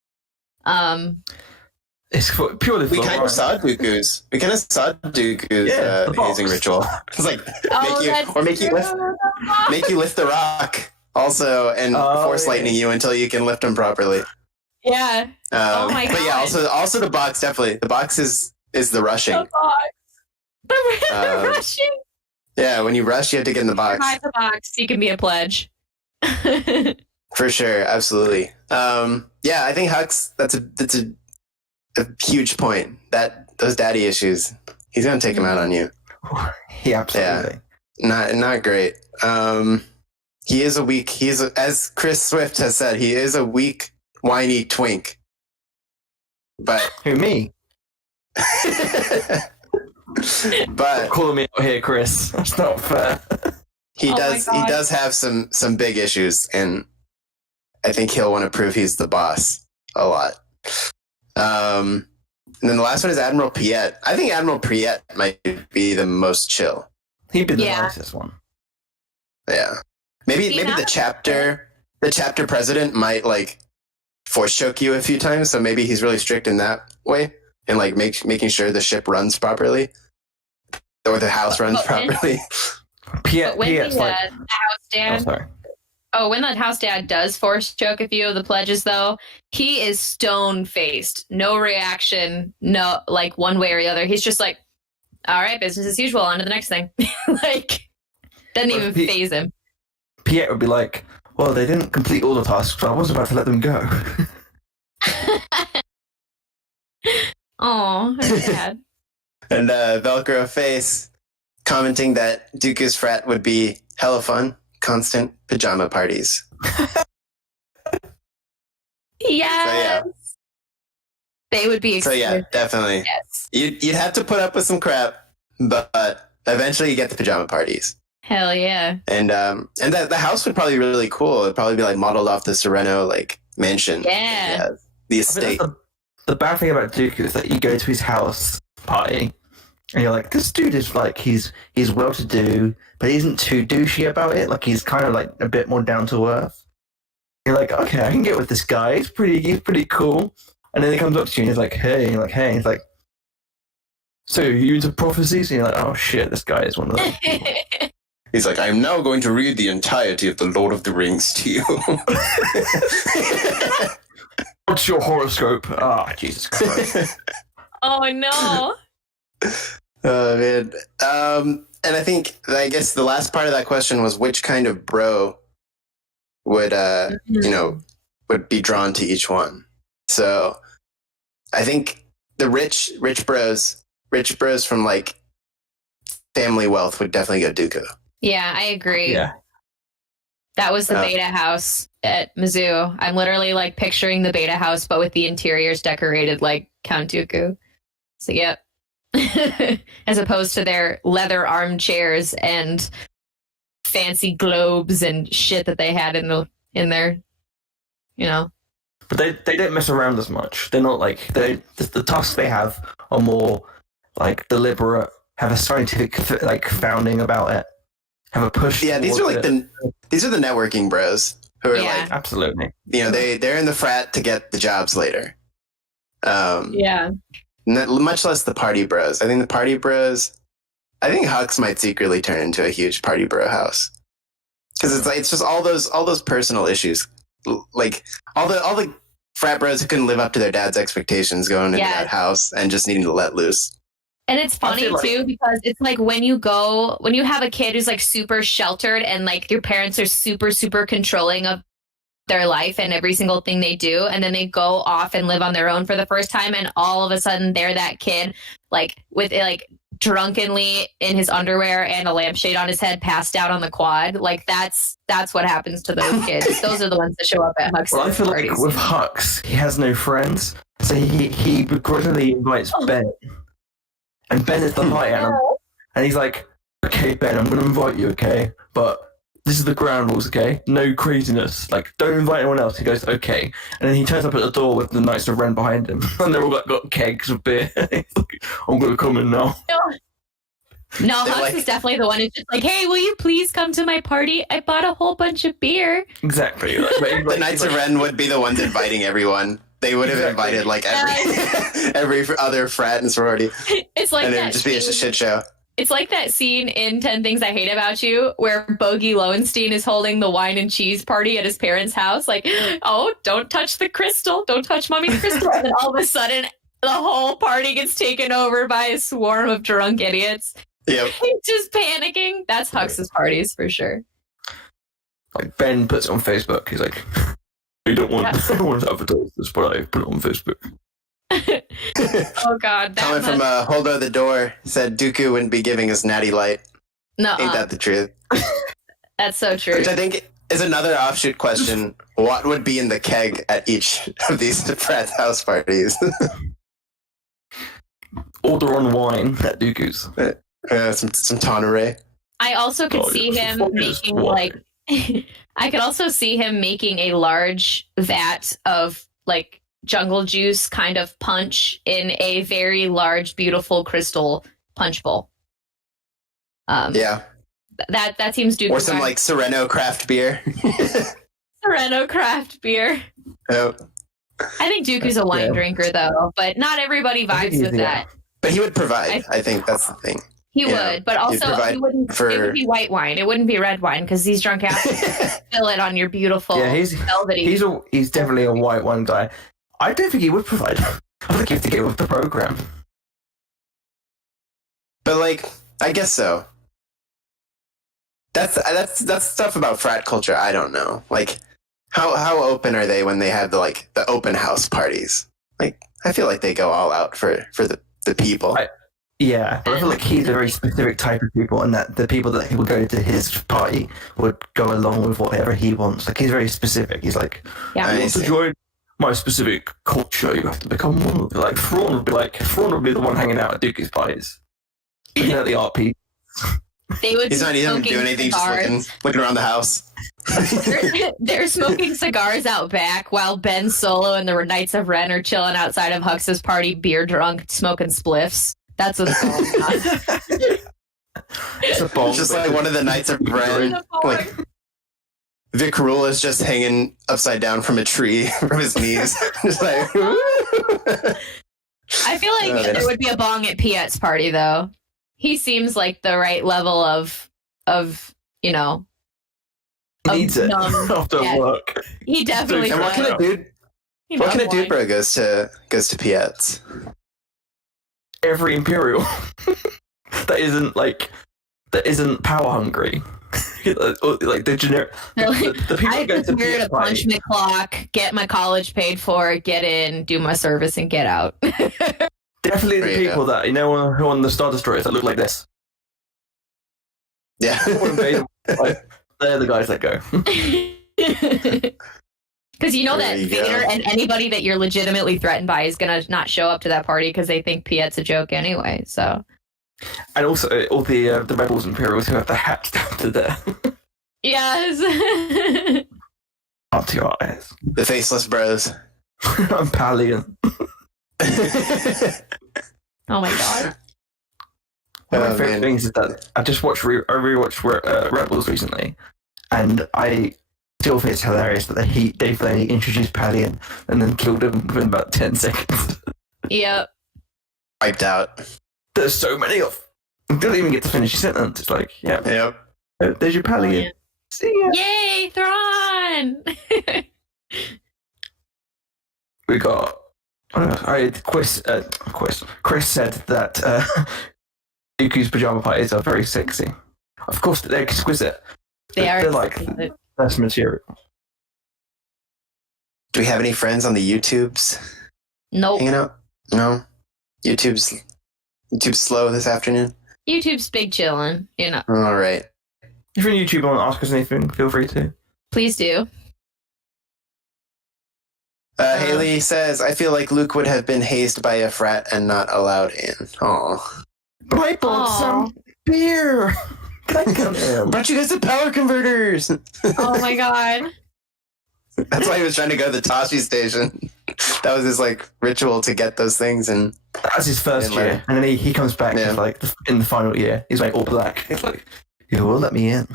It's purely We for kind of saw Dooku's. Hazing ritual. It's like make you lift the rock also, and force lightning you until you can lift them properly. Yeah. Oh my god. But yeah, also the box, definitely. The box is the rushing. The box. The rushing. Yeah, when you rush, you have to get in the box. Buy the box. You can be a pledge. For sure, absolutely. Yeah, I think Hux. That's a huge point. Those daddy issues. He's gonna take them out on you. Yeah, absolutely. Yeah, not great. He is a weak. As Chris Swift has said, he is a weak, whiny twink. But Who, me? but Calling me out here, Chris. That's not fair. he Oh does. my He God. does have some big issues, and I think he'll want to prove he's the boss a lot. And then the last one is Admiral Piett. I think Admiral Piett might be the most chill. He'd be the Yeah. nicest one. Yeah, maybe See, now the chapter president might like force choke you a few times. So maybe he's really strict in that way, and like making sure the ship runs properly, or the house runs properly. But when Piett's the like, house oh, dad, sorry. when the house dad does force choke a few of the pledges, though, he is stone faced, no reaction, no like one way or the other. He's just like, all right, business as usual, on to the next thing. Like, doesn't even phase him. Piett would be like, well, they didn't complete all the tasks, so I was about to let them go. Oh, that's sad. And Velcro Face commenting that Dooku's frat would be hella fun, constant pajama parties. Yes. They would be So yeah, exquisite. definitely. Yes. You'd have to put up with some crap, but eventually you get the pajama parties. Hell yeah. And the house would probably be really cool. It'd probably be like modeled off the Sereno like mansion. Yeah. The I estate. think the bad thing about Dooku is that you go to his house party and you're like, this dude is like, he's well to do, but he isn't too douchey about it. Like, he's kind of like a bit more down to earth. You're like, okay, I can get with this guy. He's pretty cool. And then he comes up to you and he's like, hey. And you're like, hey. And he's like, so you into prophecies? And you're like, oh shit, this guy is one of them. He's like, I'm now going to read the entirety of the Lord of the Rings to you. What's your horoscope? Ah, Jesus Christ. Oh no. Oh man. And I guess the last part of that question was which kind of bro would would be drawn to each one. So I think the rich bros from like family wealth would definitely go Dooku. Yeah, I agree. Yeah. That was the Beta house at Mizzou. I'm literally like picturing the Beta house, but with the interiors decorated like Count Dooku. So, yep. As opposed to their leather armchairs and fancy globes and shit that they had in their, you know. But they don't mess around as much. They're not like the tasks they have are more like deliberate, have a scientific like founding about it, have a push. Yeah, these are like the networking bros who are like, absolutely. They're in the frat to get the jobs later. Yeah. Much less the party bros. I think the party bros. I think Hux might secretly turn into a huge party bro house because it's just all those personal issues, like all the frat bros who couldn't live up to their dad's expectations going into that house and just needing to let loose. And it's funny too because it's like when you have a kid who's like super sheltered and like your parents are super super controlling of their life and every single thing they do, and then they go off and live on their own for the first time, and all of a sudden they're that kid like with like drunkenly in his underwear and a lampshade on his head, passed out on the quad. Like that's what happens to those kids. Those are the ones that show up at Hux. Well, I feel like with Hux, he has no friends, so he begrudgingly invites Ben, and Ben is the light animal, and he's like, "Okay, Ben, I'm going to invite you, okay, but this is the ground rules, okay? No craziness. Like, don't invite anyone else." He goes, "Okay." And then he turns up at the door with the Knights of Ren behind him. And they're all like, got kegs of beer. He's like, "I'm going to come in now." No, Hux is definitely the one who's just like, "Hey, will you please come to my party? I bought a whole bunch of beer." Exactly. The Knights of Ren would be the ones inviting everyone. They would have invited like every other frat and sorority. It's like, and it would just be a shit show. It's like that scene in 10 Things I Hate About You where Bogey Lowenstein is holding the wine and cheese party at his parents' house. Like, "Oh, don't touch the crystal. Don't touch mommy's crystal." And then all of a sudden, the whole party gets taken over by a swarm of drunk idiots. Yep. He's just panicking. That's Hux's parties for sure. Like, Ben puts it on Facebook. He's like, I don't want to advertise this, but I put it on Facebook. Oh God! Coming from Holdo the Door said Dooku wouldn't be giving us Natty Light. No, ain't that the truth? That's so true. Which I think is another offshoot question: what would be in the keg at each of these frat house parties? Order on wine at Dooku's. Some Tonneray. I also could see him making like. I could also see him making a large vat of like jungle juice kind of punch in a very large, beautiful crystal punch bowl. Yeah. That seems Dooku. Or some like Sereno craft beer. Sereno craft beer. Oh. I think Dooku's a wine drinker though, but not everybody vibes with that. But he would provide. I think that's the thing. He would, but also it would be white wine. It wouldn't be red wine because these drunk asses fill it on your beautiful velvety. He's definitely a white wine guy. I don't think he would provide. I think you have to get with the program. But like, I guess so. That's stuff about frat culture. I don't know. Like, how open are they when they have the open house parties? Like, I feel like they go all out for the people. Yeah, but I feel like he's a very specific type of people, and that the people that would go to his party would go along with whatever he wants. Like, he's very specific. He's like, yeah, you want to join my specific culture, you have to become one of them. Like, Thrawn would be the one hanging out at Dooku's parties. Looking at the RP. He's not even doing anything, just looking around the house. They're smoking cigars out back while Ben Solo and the Knights of Ren are chilling outside of Hux's party, beer drunk, smoking spliffs. That's what's going on. It's a bomb. Just like one of the Knights of Ren, like Vic Rule is just hanging upside down from a tree from his knees. Just like, I feel like there would be a bong at Piett's party, though. He seems like the right level of He needs it after work. He definitely. And what kind of dude bro goes to Piett's? Every Imperial that isn't power hungry. Like the generic. The people I go to here to punch my clock, get my college paid for, get in, do my service, and get out. Definitely the people that who are on the Star Destroyers that look like this. Yeah, they're the guys that go. Because that Vader and anybody that you're legitimately threatened by is going to not show up to that party because they think Piett's a joke anyway. So, and also all the rebels and Imperials who have the hats down to there. Yes. Up to your eyes. The faceless bros. I'm Palian. Oh my god. One of my Oh, favorite man. things is that I just watched rewatched Rebels recently, and I still think it's hilarious that Dave Filoni introduced Palian and then killed him within about 10 seconds. Yep. Wiped out. There's so many of. You don't even get to finish your sentence. It's like, yeah, Yep. there's your Palian. yeah. See ya. Yay, Thrawn! We got. Chris said that Dooku's pajama parties are very sexy. Of course, they're exquisite. They're like best material. Do we have any friends on the YouTubes Nope. hanging out? No. YouTube's slow this afternoon. YouTube's big chillin', you know. All right. If you're on YouTube and want to ask us anything, feel free to. Please do. Haley says, I feel like Luke would have been hazed by a frat and not allowed in. Aw. But I bought Aw. some beer. Can I come in? Brought you guys the power converters. Oh my god. That's why he was trying to go to the Tashi station. That was his like ritual to get those things. And That's his first Yeah, year, and then he comes back Yeah. like in the final year. He's like all black. It's like, you will let me in.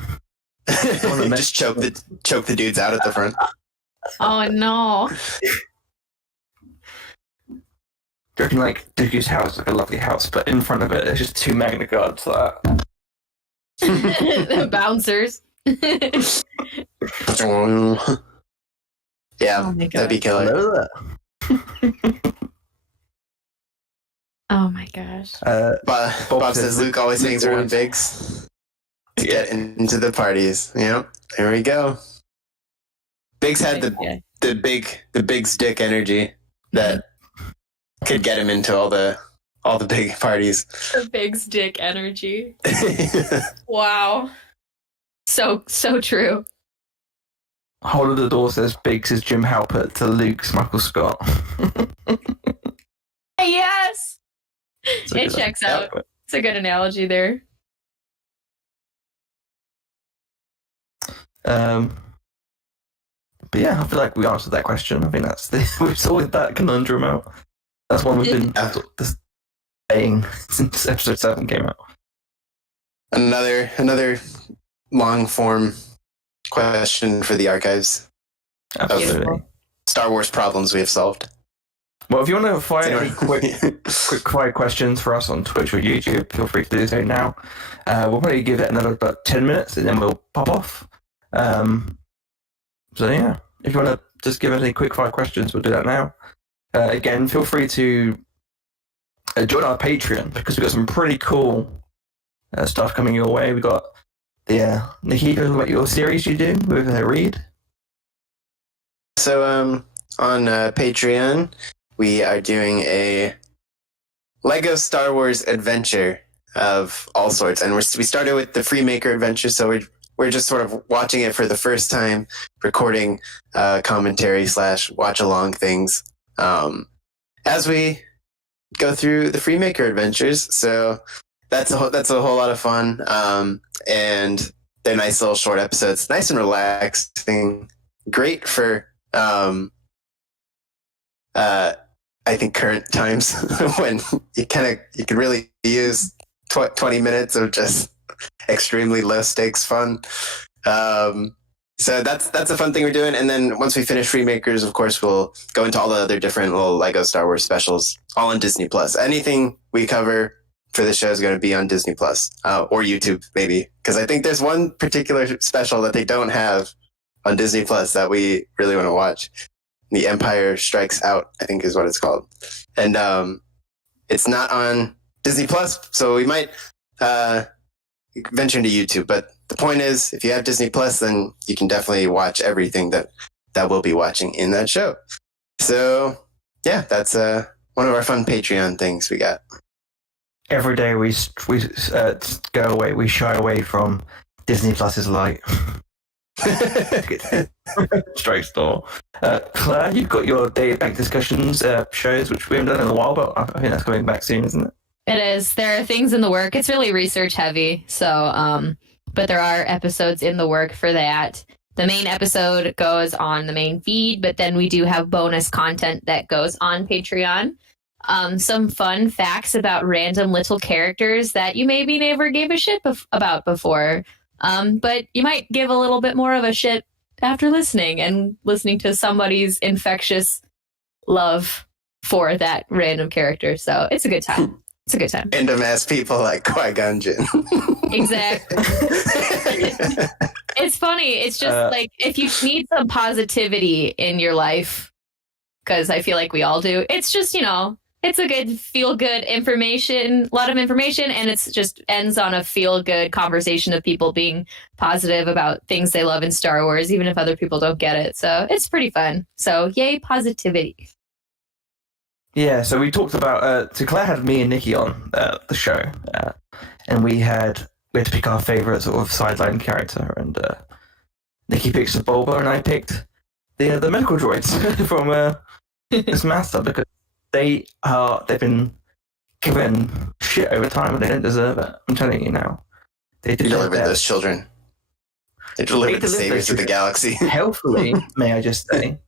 just choke the dudes out at the front. Oh no. Do you reckon like Dooku's house is like a lovely house, but in front of it there's just two Magna Guards like that. The bouncers. Yeah, Oh my that'd be killer. Hello there. Oh my gosh. Bob says Luke always hangs around Biggs to get into the parties. Yep, there we go. Biggs had the Biggs dick energy that could get him into all the big parties. The big dick energy. Wow. So true. Hold of the door says Biggs is Jim Halpert to Luke's Michael Scott. Yes. It's a It good checks idea. out. It's a good analogy there. But yeah, I feel like we answered that question. I think we've sorted that conundrum out. That's one we've been just saying since episode 7 came out. Another long form question for the archives. Absolutely. Star Wars problems we have solved. Well, if you want to find any quick fire questions for us on Twitch or YouTube, feel free to do so now. We'll probably give it another about 10 minutes and then we'll pop off. So yeah, if you want to just give us any quick fire questions, we'll do that now. Again, feel free to join our Patreon because we've got some pretty cool stuff coming your way. We got the Nikita, about your series you do with Reed. So on Patreon, we are doing a Lego Star Wars adventure of all sorts, and we started with the Freemaker adventure, so we're just sort of watching it for the first time, recording commentary / watch along things as we go through the Freemaker adventures. So that's a whole lot of fun, and they're nice little short episodes, nice and relaxing, great for I think current times when you could really use 20 minutes of just extremely low stakes fun. So that's a fun thing we're doing. And then once we finish Freemakers, of course, we'll go into all the other different little Lego Star Wars specials, all on Disney Plus. Anything we cover for the show is going to be on Disney Plus or YouTube, maybe, because I think there's one particular special that they don't have on Disney Plus that we really want to watch. The Empire Strikes Out, I think is what it's called. And it's not on Disney Plus, so we might venture into YouTube. But the point is, if you have Disney Plus, then you can definitely watch everything that we'll be watching in that show. So, yeah, that's one of our fun Patreon things we got. Every day we go away, we shy away from Disney Plus's light. Straight store. Claire, you've got your Day Bank discussions shows, which we haven't done in a while, but I think that's coming back soon, isn't it? It is. There are things in the work. It's really research heavy. So but there are episodes in the work for that. The main episode goes on the main feed, but then we do have bonus content that goes on Patreon. Some fun facts about random little characters that you maybe never gave a shit about before. But you might give a little bit more of a shit after listening to somebody's infectious love for that random character. So it's a good time. It's a good time. Random ass people like Qui-Gon Jinn. Exactly. It's funny. It's just like if you need some positivity in your life, because I feel like we all do, it's just, it's a good feel-good information, a lot of information, and it's just ends on a feel-good conversation of people being positive about things they love in Star Wars, even if other people don't get it. So it's pretty fun. So yay, positivity. Yeah, so we talked about, so Claire had me and Nikki on the show, and we had to pick our favourite sort of sideline character, and Nikki picked Bulba, and I picked the medical droids from this master, because they've been given shit over time, and they don't deserve it. I'm telling you now. They delivered those children. They delivered the saviors of the galaxy. Healthfully, may I just say.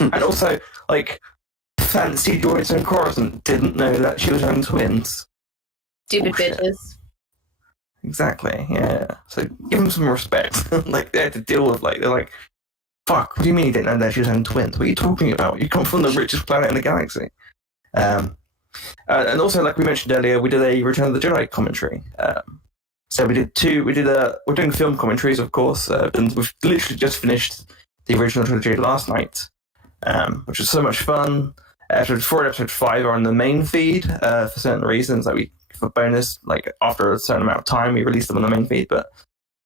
And also, like, fancy droids and Coruscant didn't know that she was having twins. Stupid bitches. Exactly, yeah. So give them some respect. Like, they had to deal with, like, they're like, fuck, what do you mean you didn't know that she was having twins? What are you talking about? You come from the richest planet in the galaxy. And also, like we mentioned earlier, we did a Return of the Jedi commentary. So we did we're doing film commentaries, of course, and we've literally just finished the original trilogy last night. Which was so much fun. Episode 4 and episode 5 are on the main feed for certain reasons. Like for bonus, like after a certain amount of time, we release them on the main feed. But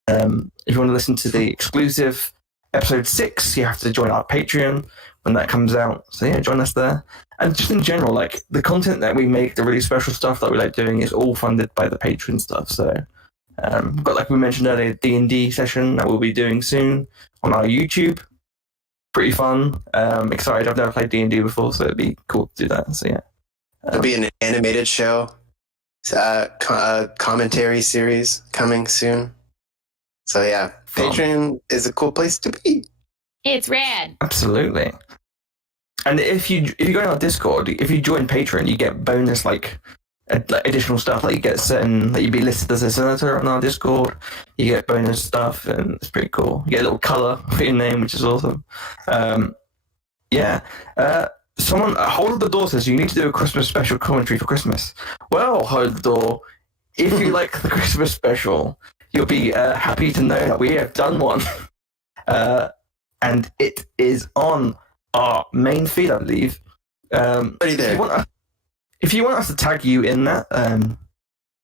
if you want to listen to the exclusive episode 6, you have to join our Patreon when that comes out. So yeah, join us there. And just in general, like the content that we make, the really special stuff that we like doing, is all funded by the Patreon stuff. So, but like we mentioned earlier, D&D session that we'll be doing soon on our YouTube. Pretty fun. Excited. I've never played D&D before, so it'd be cool to do that. So yeah, there'll be an animated show, commentary series coming soon. So yeah, fun. Patreon is a cool place to be. It's rad. Absolutely. And if you go on our Discord, if you join Patreon, you get bonus like additional stuff. Like you get you'd be listed as a senator on our Discord. You get bonus stuff, and it's pretty cool. You get a little color for your name, which is awesome. Someone Hold the Door says you need to do a Christmas special commentary for Christmas. Well, Hold the Door, if you like the Christmas special, you'll be happy to know that we have done one, and it is on our main feed, I believe. If you want us to tag you in that,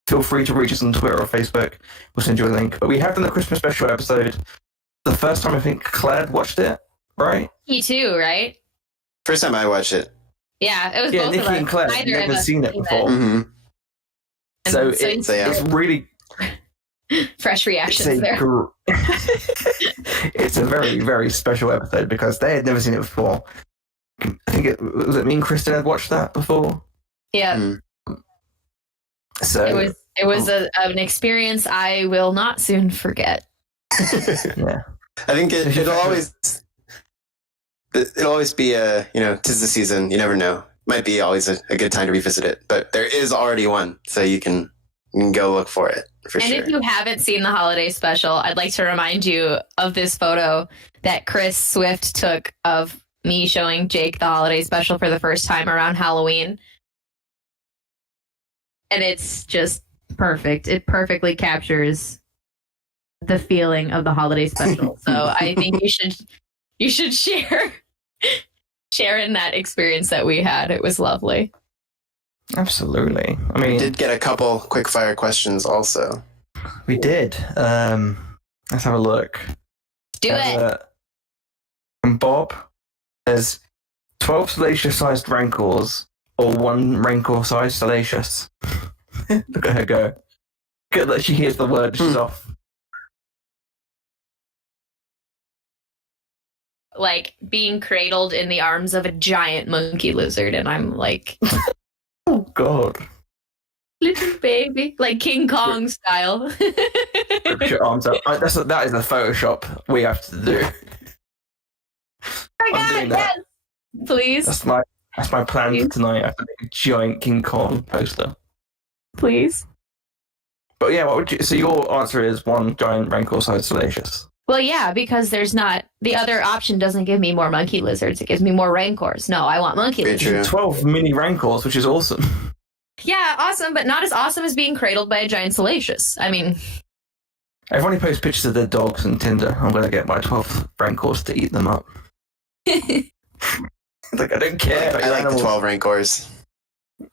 feel free to reach us on Twitter or Facebook. We'll send you a link. But we have done a Christmas special episode. The first time I think Claire watched it, right? Me too, right? First time I watched it. Yeah, it was yeah, both Nikki of us. and Claire. Neither Never of us seen it before. Mm-hmm. So it's really fresh reactions there. It's a very, very special episode because they had never seen it before. I think it me and Kristen had watched that before. Yeah. So it was an experience I will not soon forget. Yeah. I think it'll always be 'tis the season. You never know. Might be always a good time to revisit it. But there is already one, so you can go look for it for sure. And if you haven't seen the holiday special, I'd like to remind you of this photo that Chris Swift took of me showing Jake the holiday special for the first time around Halloween. And it's just perfect. It perfectly captures the feeling of the holiday special. So I think you should share in that experience that we had. It was lovely. Absolutely. I mean, we did get a couple quickfire questions also. We did. Let's have a look. Do it. And Bob says 12 Salacious-sized Rancors or 1 Rancor-sized Salacious. Look at her go. Good that she hears the word, she's off. Like being cradled in the arms of a giant monkey lizard, and I'm like, oh God. Little baby. Like King Kong style. Rip your arms out. That is the Photoshop we have to do. Oh my I'm God, doing that. yes. Please. That's my plan for tonight. I have to make a giant King Kong poster. Please. But yeah, what would you? So your answer is one giant rancor-sized salacious. Well, yeah, because there's not the other option doesn't give me more monkey lizards. It gives me more rancors. No, I want monkey Very lizards. true. 12 mini rancors, which is awesome. Yeah, awesome, but not as awesome as being cradled by a giant salacious. I mean, Everyone who posts pictures of their dogs on Tinder, I'm gonna get my 12 rancors to eat them up. Like I don't care. I like the 12 rancors.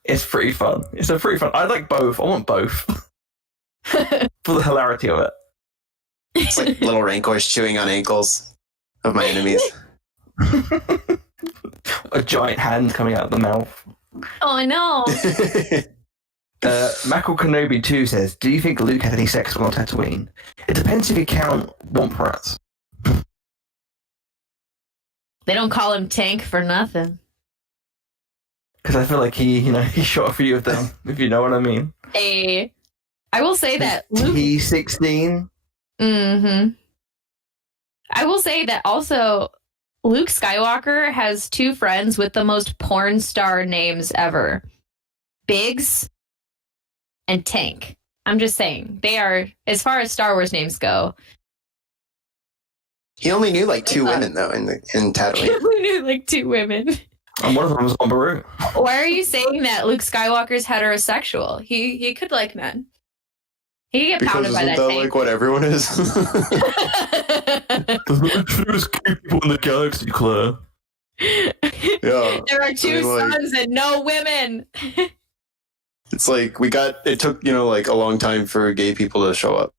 It's pretty fun. It's a pretty fun. I like both. I want both for the hilarity of it. It's like little rancors chewing on ankles of my enemies. A giant hand coming out of the mouth. oh no. Michael Kenobi 2 says, do you think Luke had any sex while on Tatooine? It depends if you count Womp Rats. They don't call him Tank for nothing. Because I feel like he shot a few of them, if you know what I mean. I will say that Luke. T-16. Mm-hmm. I will say that also Luke Skywalker has two friends with the most porn star names ever. Biggs and Tank. I'm just saying. They are, as far as Star Wars names go. He only knew like 2 women though in Tatooine. We knew like 2 women. And one of them was on Baru. Why are you saying that Luke Skywalker's heterosexual? He could like men. He could get Because pounded by isn't that that tank. like what everyone is? There's people in the galaxy, Claire. Yeah. There are 2 I mean, like- sons and no women. It's like it took, like a long time for gay people to show up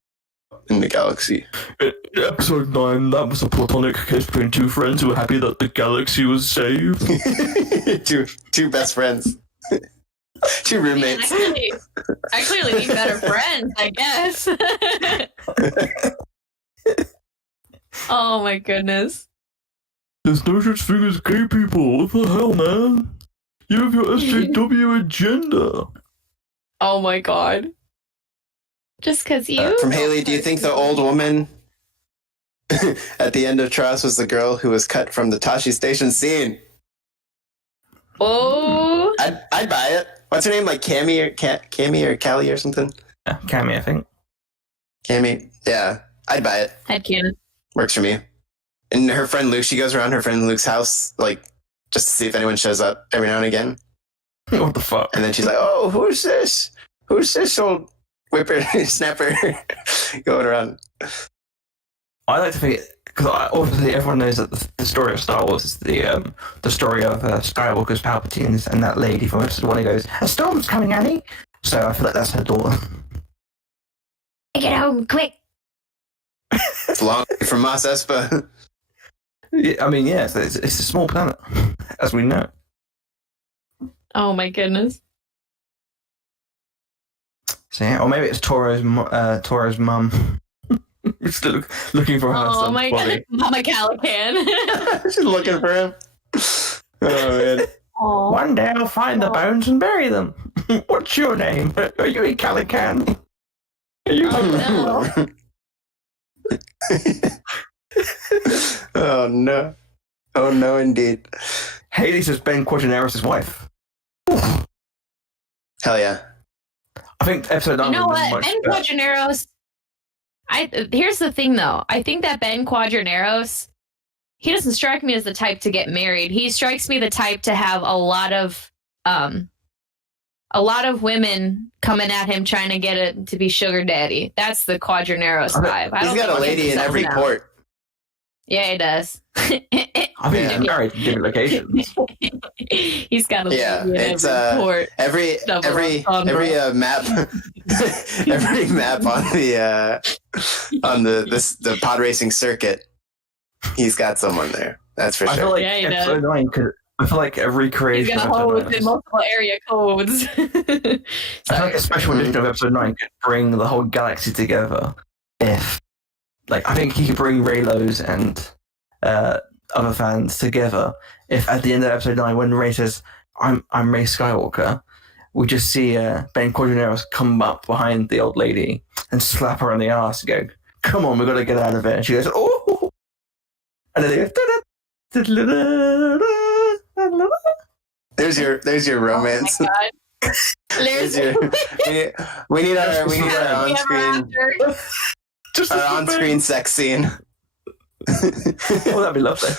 in the galaxy. In episode 9, that was a platonic kiss between 2 friends who were happy that the galaxy was saved. two best friends. 2 Man, roommates. I clearly need better friends, I guess. Oh my goodness. There's no such thing as gay people. What the hell, man? You have your SJW agenda. Oh my god. Just because you. From Haley, do you think the old woman at the end of Tross was the girl who was cut from the Tashi Station scene? Oh. I'd buy it. What's her name? Like Cammy or Callie or something? Yeah, Cammy, I think. Cammy. Yeah, I'd buy it. Headcanon. Works for me. And her friend Luke, she goes around her friend Luke's house, like, just to see if anyone shows up every now and again. What the fuck? And then she's like, oh, who's this? Who's this old whippersnapper going around? I like to think, because obviously everyone knows that the story of Star Wars is the story of Skywalker's Palpatine and that lady from episode 1 who goes, a storm's coming, Annie! So I feel like that's her daughter. Get home quick. It's long from Mos Espa. I mean, yeah, it's a small planet, as we know. Oh my goodness. So yeah, or maybe it's Toro's mum. Still looking for her Oh son's my body. god. Mama Calican. She's looking for him. Oh, man. Oh. One day I'll find the bones and bury them. What's your name? Are you a Calican? Are you? Oh, no. Oh, no. Oh, no, indeed. Haley says Ben Quadraneros' wife. Hell yeah. I think episode 9 You know would have been what? much Ben better. Quadraneros. Here's the thing, though. I think that Ben Quadraneros, he doesn't strike me as the type to get married. He strikes me the type to have a lot of women coming at him trying to get it to be sugar daddy. That's the Quadraneros vibe. He's got a lady in every port. Yeah, he does. I think he's married in different locations. He's got a lady Yeah, in it's every port. every map every map on the pod racing circuit, he's got someone there. That's for I feel sure. like Yeah, he episode 9 could. I feel like every He's creation got of episode 9 holes in multiple area codes. I feel like a special edition of episode 9 could bring the whole galaxy together. If, like, I think he could bring Raylos and other fans together. If at the end of episode 9, when Ray says, "I'm Ray Skywalker," we just see Ben Quadinaros come up behind the old lady and slap her on the ass and go, "Come on, we've got to get out of it." And she goes, "Oh!" And then they go, There's your romance. Oh my God. There's your, we need our on-screen sex scene. "Oh, that'd be lovely."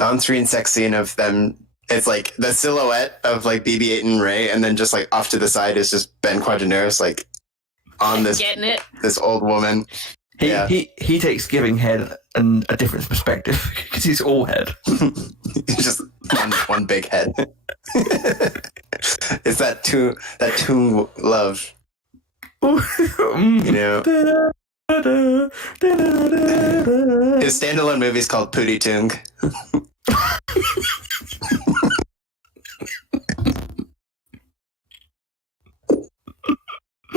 On-screen sex scene of them. It's like the silhouette of like BB-8 and Ray, and then just like off to the side is just Ben Quadinaros like on this Getting it. this old woman. He takes giving head and a different perspective because he's all head. He's just one big head. It's that toon love. You know. His standalone movie is called Pootie Toong.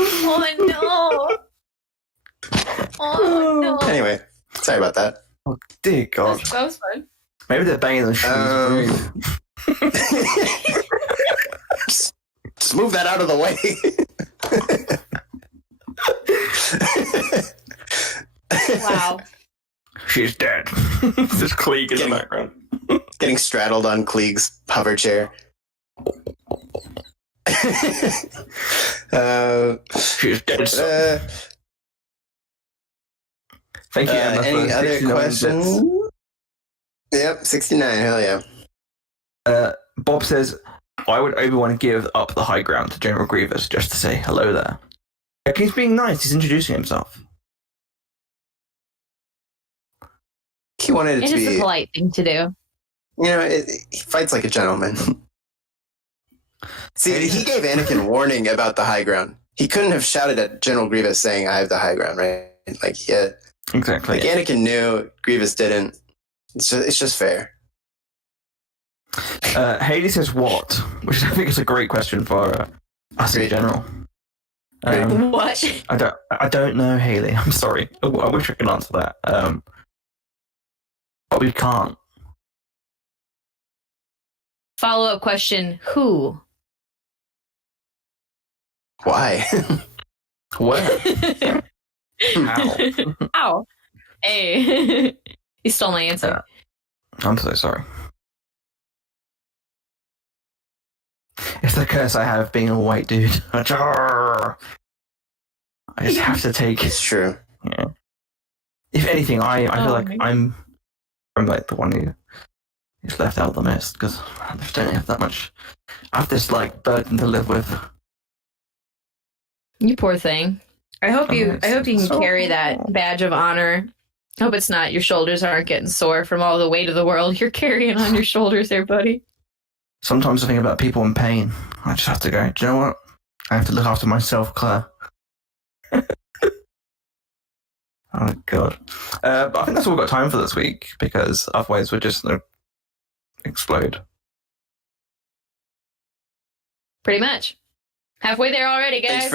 Oh no. Oh no. Anyway, sorry about that. Oh, dear God. That was fun. Maybe they're banging the shoes. Just move that out of the way. Wow. She's dead. There's Klieg in the background. Getting straddled on Klieg's hover chair. She's dead. Thank you, Emma. Any for other 69 questions? bits. Yep, 69. Hell yeah. Bob says, "Why would Obi-Wan give up the high ground to General Grievous just to say hello there?" He's being nice. He's introducing himself. He wanted it It's to just be, a polite thing to do. he fights like a gentleman. See, he gave Anakin warning about the high ground. He couldn't have shouted at General Grievous saying, "I have the high ground," right? Like, yeah. Exactly. Like, Anakin knew, Grievous didn't. It's just fair. Haley says what? Which I think is a great question for us in general. What? I don't know, Haley. I'm sorry. I wish I could answer that. But we can't. Follow-up question, who? Why? Where? How? Ow. Hey. You stole my answer. I'm so sorry. It's the curse I have being a white dude. I just have to take it. It's true. Yeah. If anything, I feel like I'm like the one who is left out the most because I just don't have that much. I have this like burden to live with. You poor thing. I hope you can carry that badge of honor. I hope it's not your shoulders aren't getting sore from all the weight of the world you're carrying on your shoulders there, buddy. Sometimes I think about people in pain. I just have to go, do you know what? I have to look after myself, Claire. Oh, God. But I think that's all we've got time for this week, because otherwise we're just going to explode. Pretty much. Halfway there already, guys.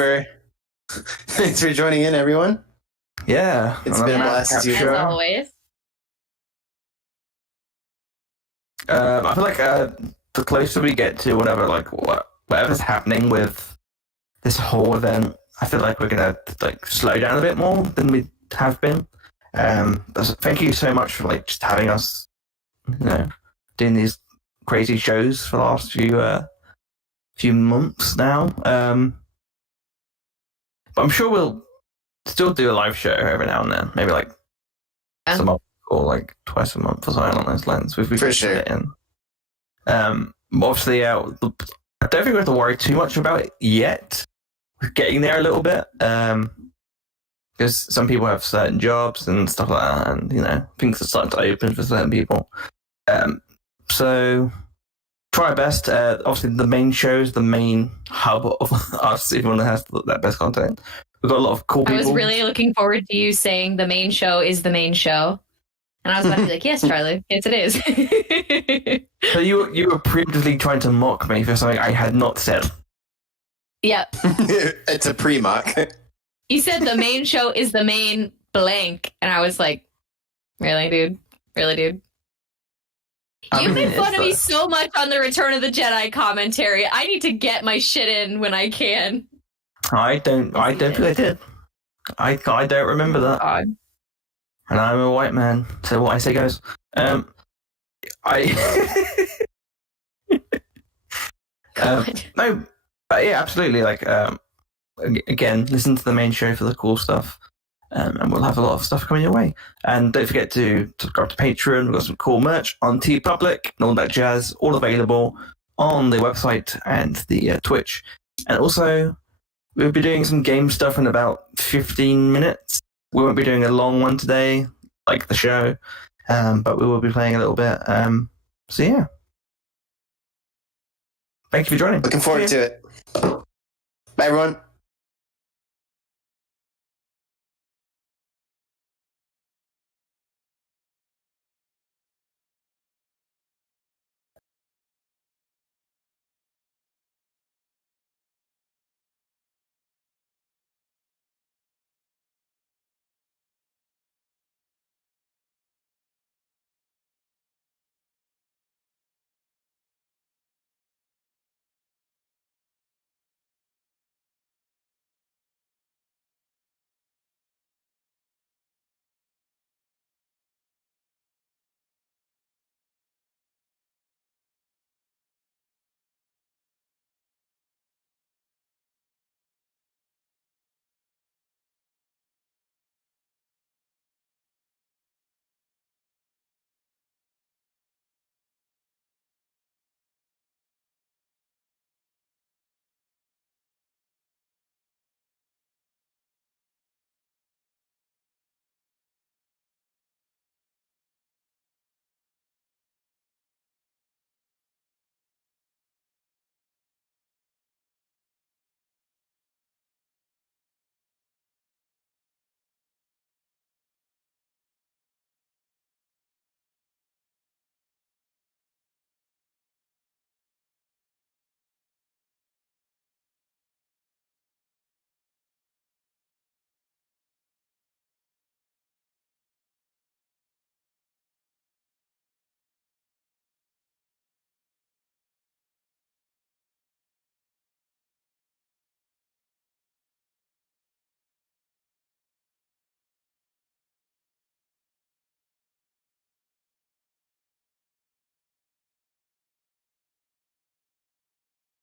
Thanks for joining in, everyone. Yeah. It's been a blast as As usual. always. I feel like the closer we get to whatever's happening with this whole event, I feel like we're going to like slow down a bit more than we have been. Thank you so much for like just having us, doing these crazy shows for the last few months now. But I'm sure we'll still do a live show every now and then, maybe like once a month or like twice a month or something along those lines. We've For sure. It in. Obviously, I don't think we have to worry too much about it yet. We're getting there a little bit. Because some people have certain jobs and stuff like that, and things are starting to open for certain people. So try our best. Obviously, the main show is the main hub of us. Everyone has that best content. We've got a lot of cool people. I was really looking forward to you saying the main show is the main show, and I was about to be like, "Yes, Charlie, yes, it is." So you were preemptively trying to mock me for something I had not said. Yep. It's a pre-mock. You said the main show is the main blank, and I was like, "Really, dude? Really, dude?" You made fun of me so much on the Return of the Jedi commentary. I need to get my shit in when I can. I don't think I did. I don't remember that. God. And I'm a white man, so what I say goes. No, but yeah, absolutely. Like, again, listen to the main show for the cool stuff, and we'll have a lot of stuff coming your way. And don't forget to subscribe to Patreon. We've got some cool merch on TeePublic and all that jazz, all available on the website and the Twitch. And also, we'll be doing some game stuff in about 15 minutes. We won't be doing a long one today, like the show, but we will be playing a little bit. So yeah. Thank you for joining. Looking forward to it. Bye, everyone.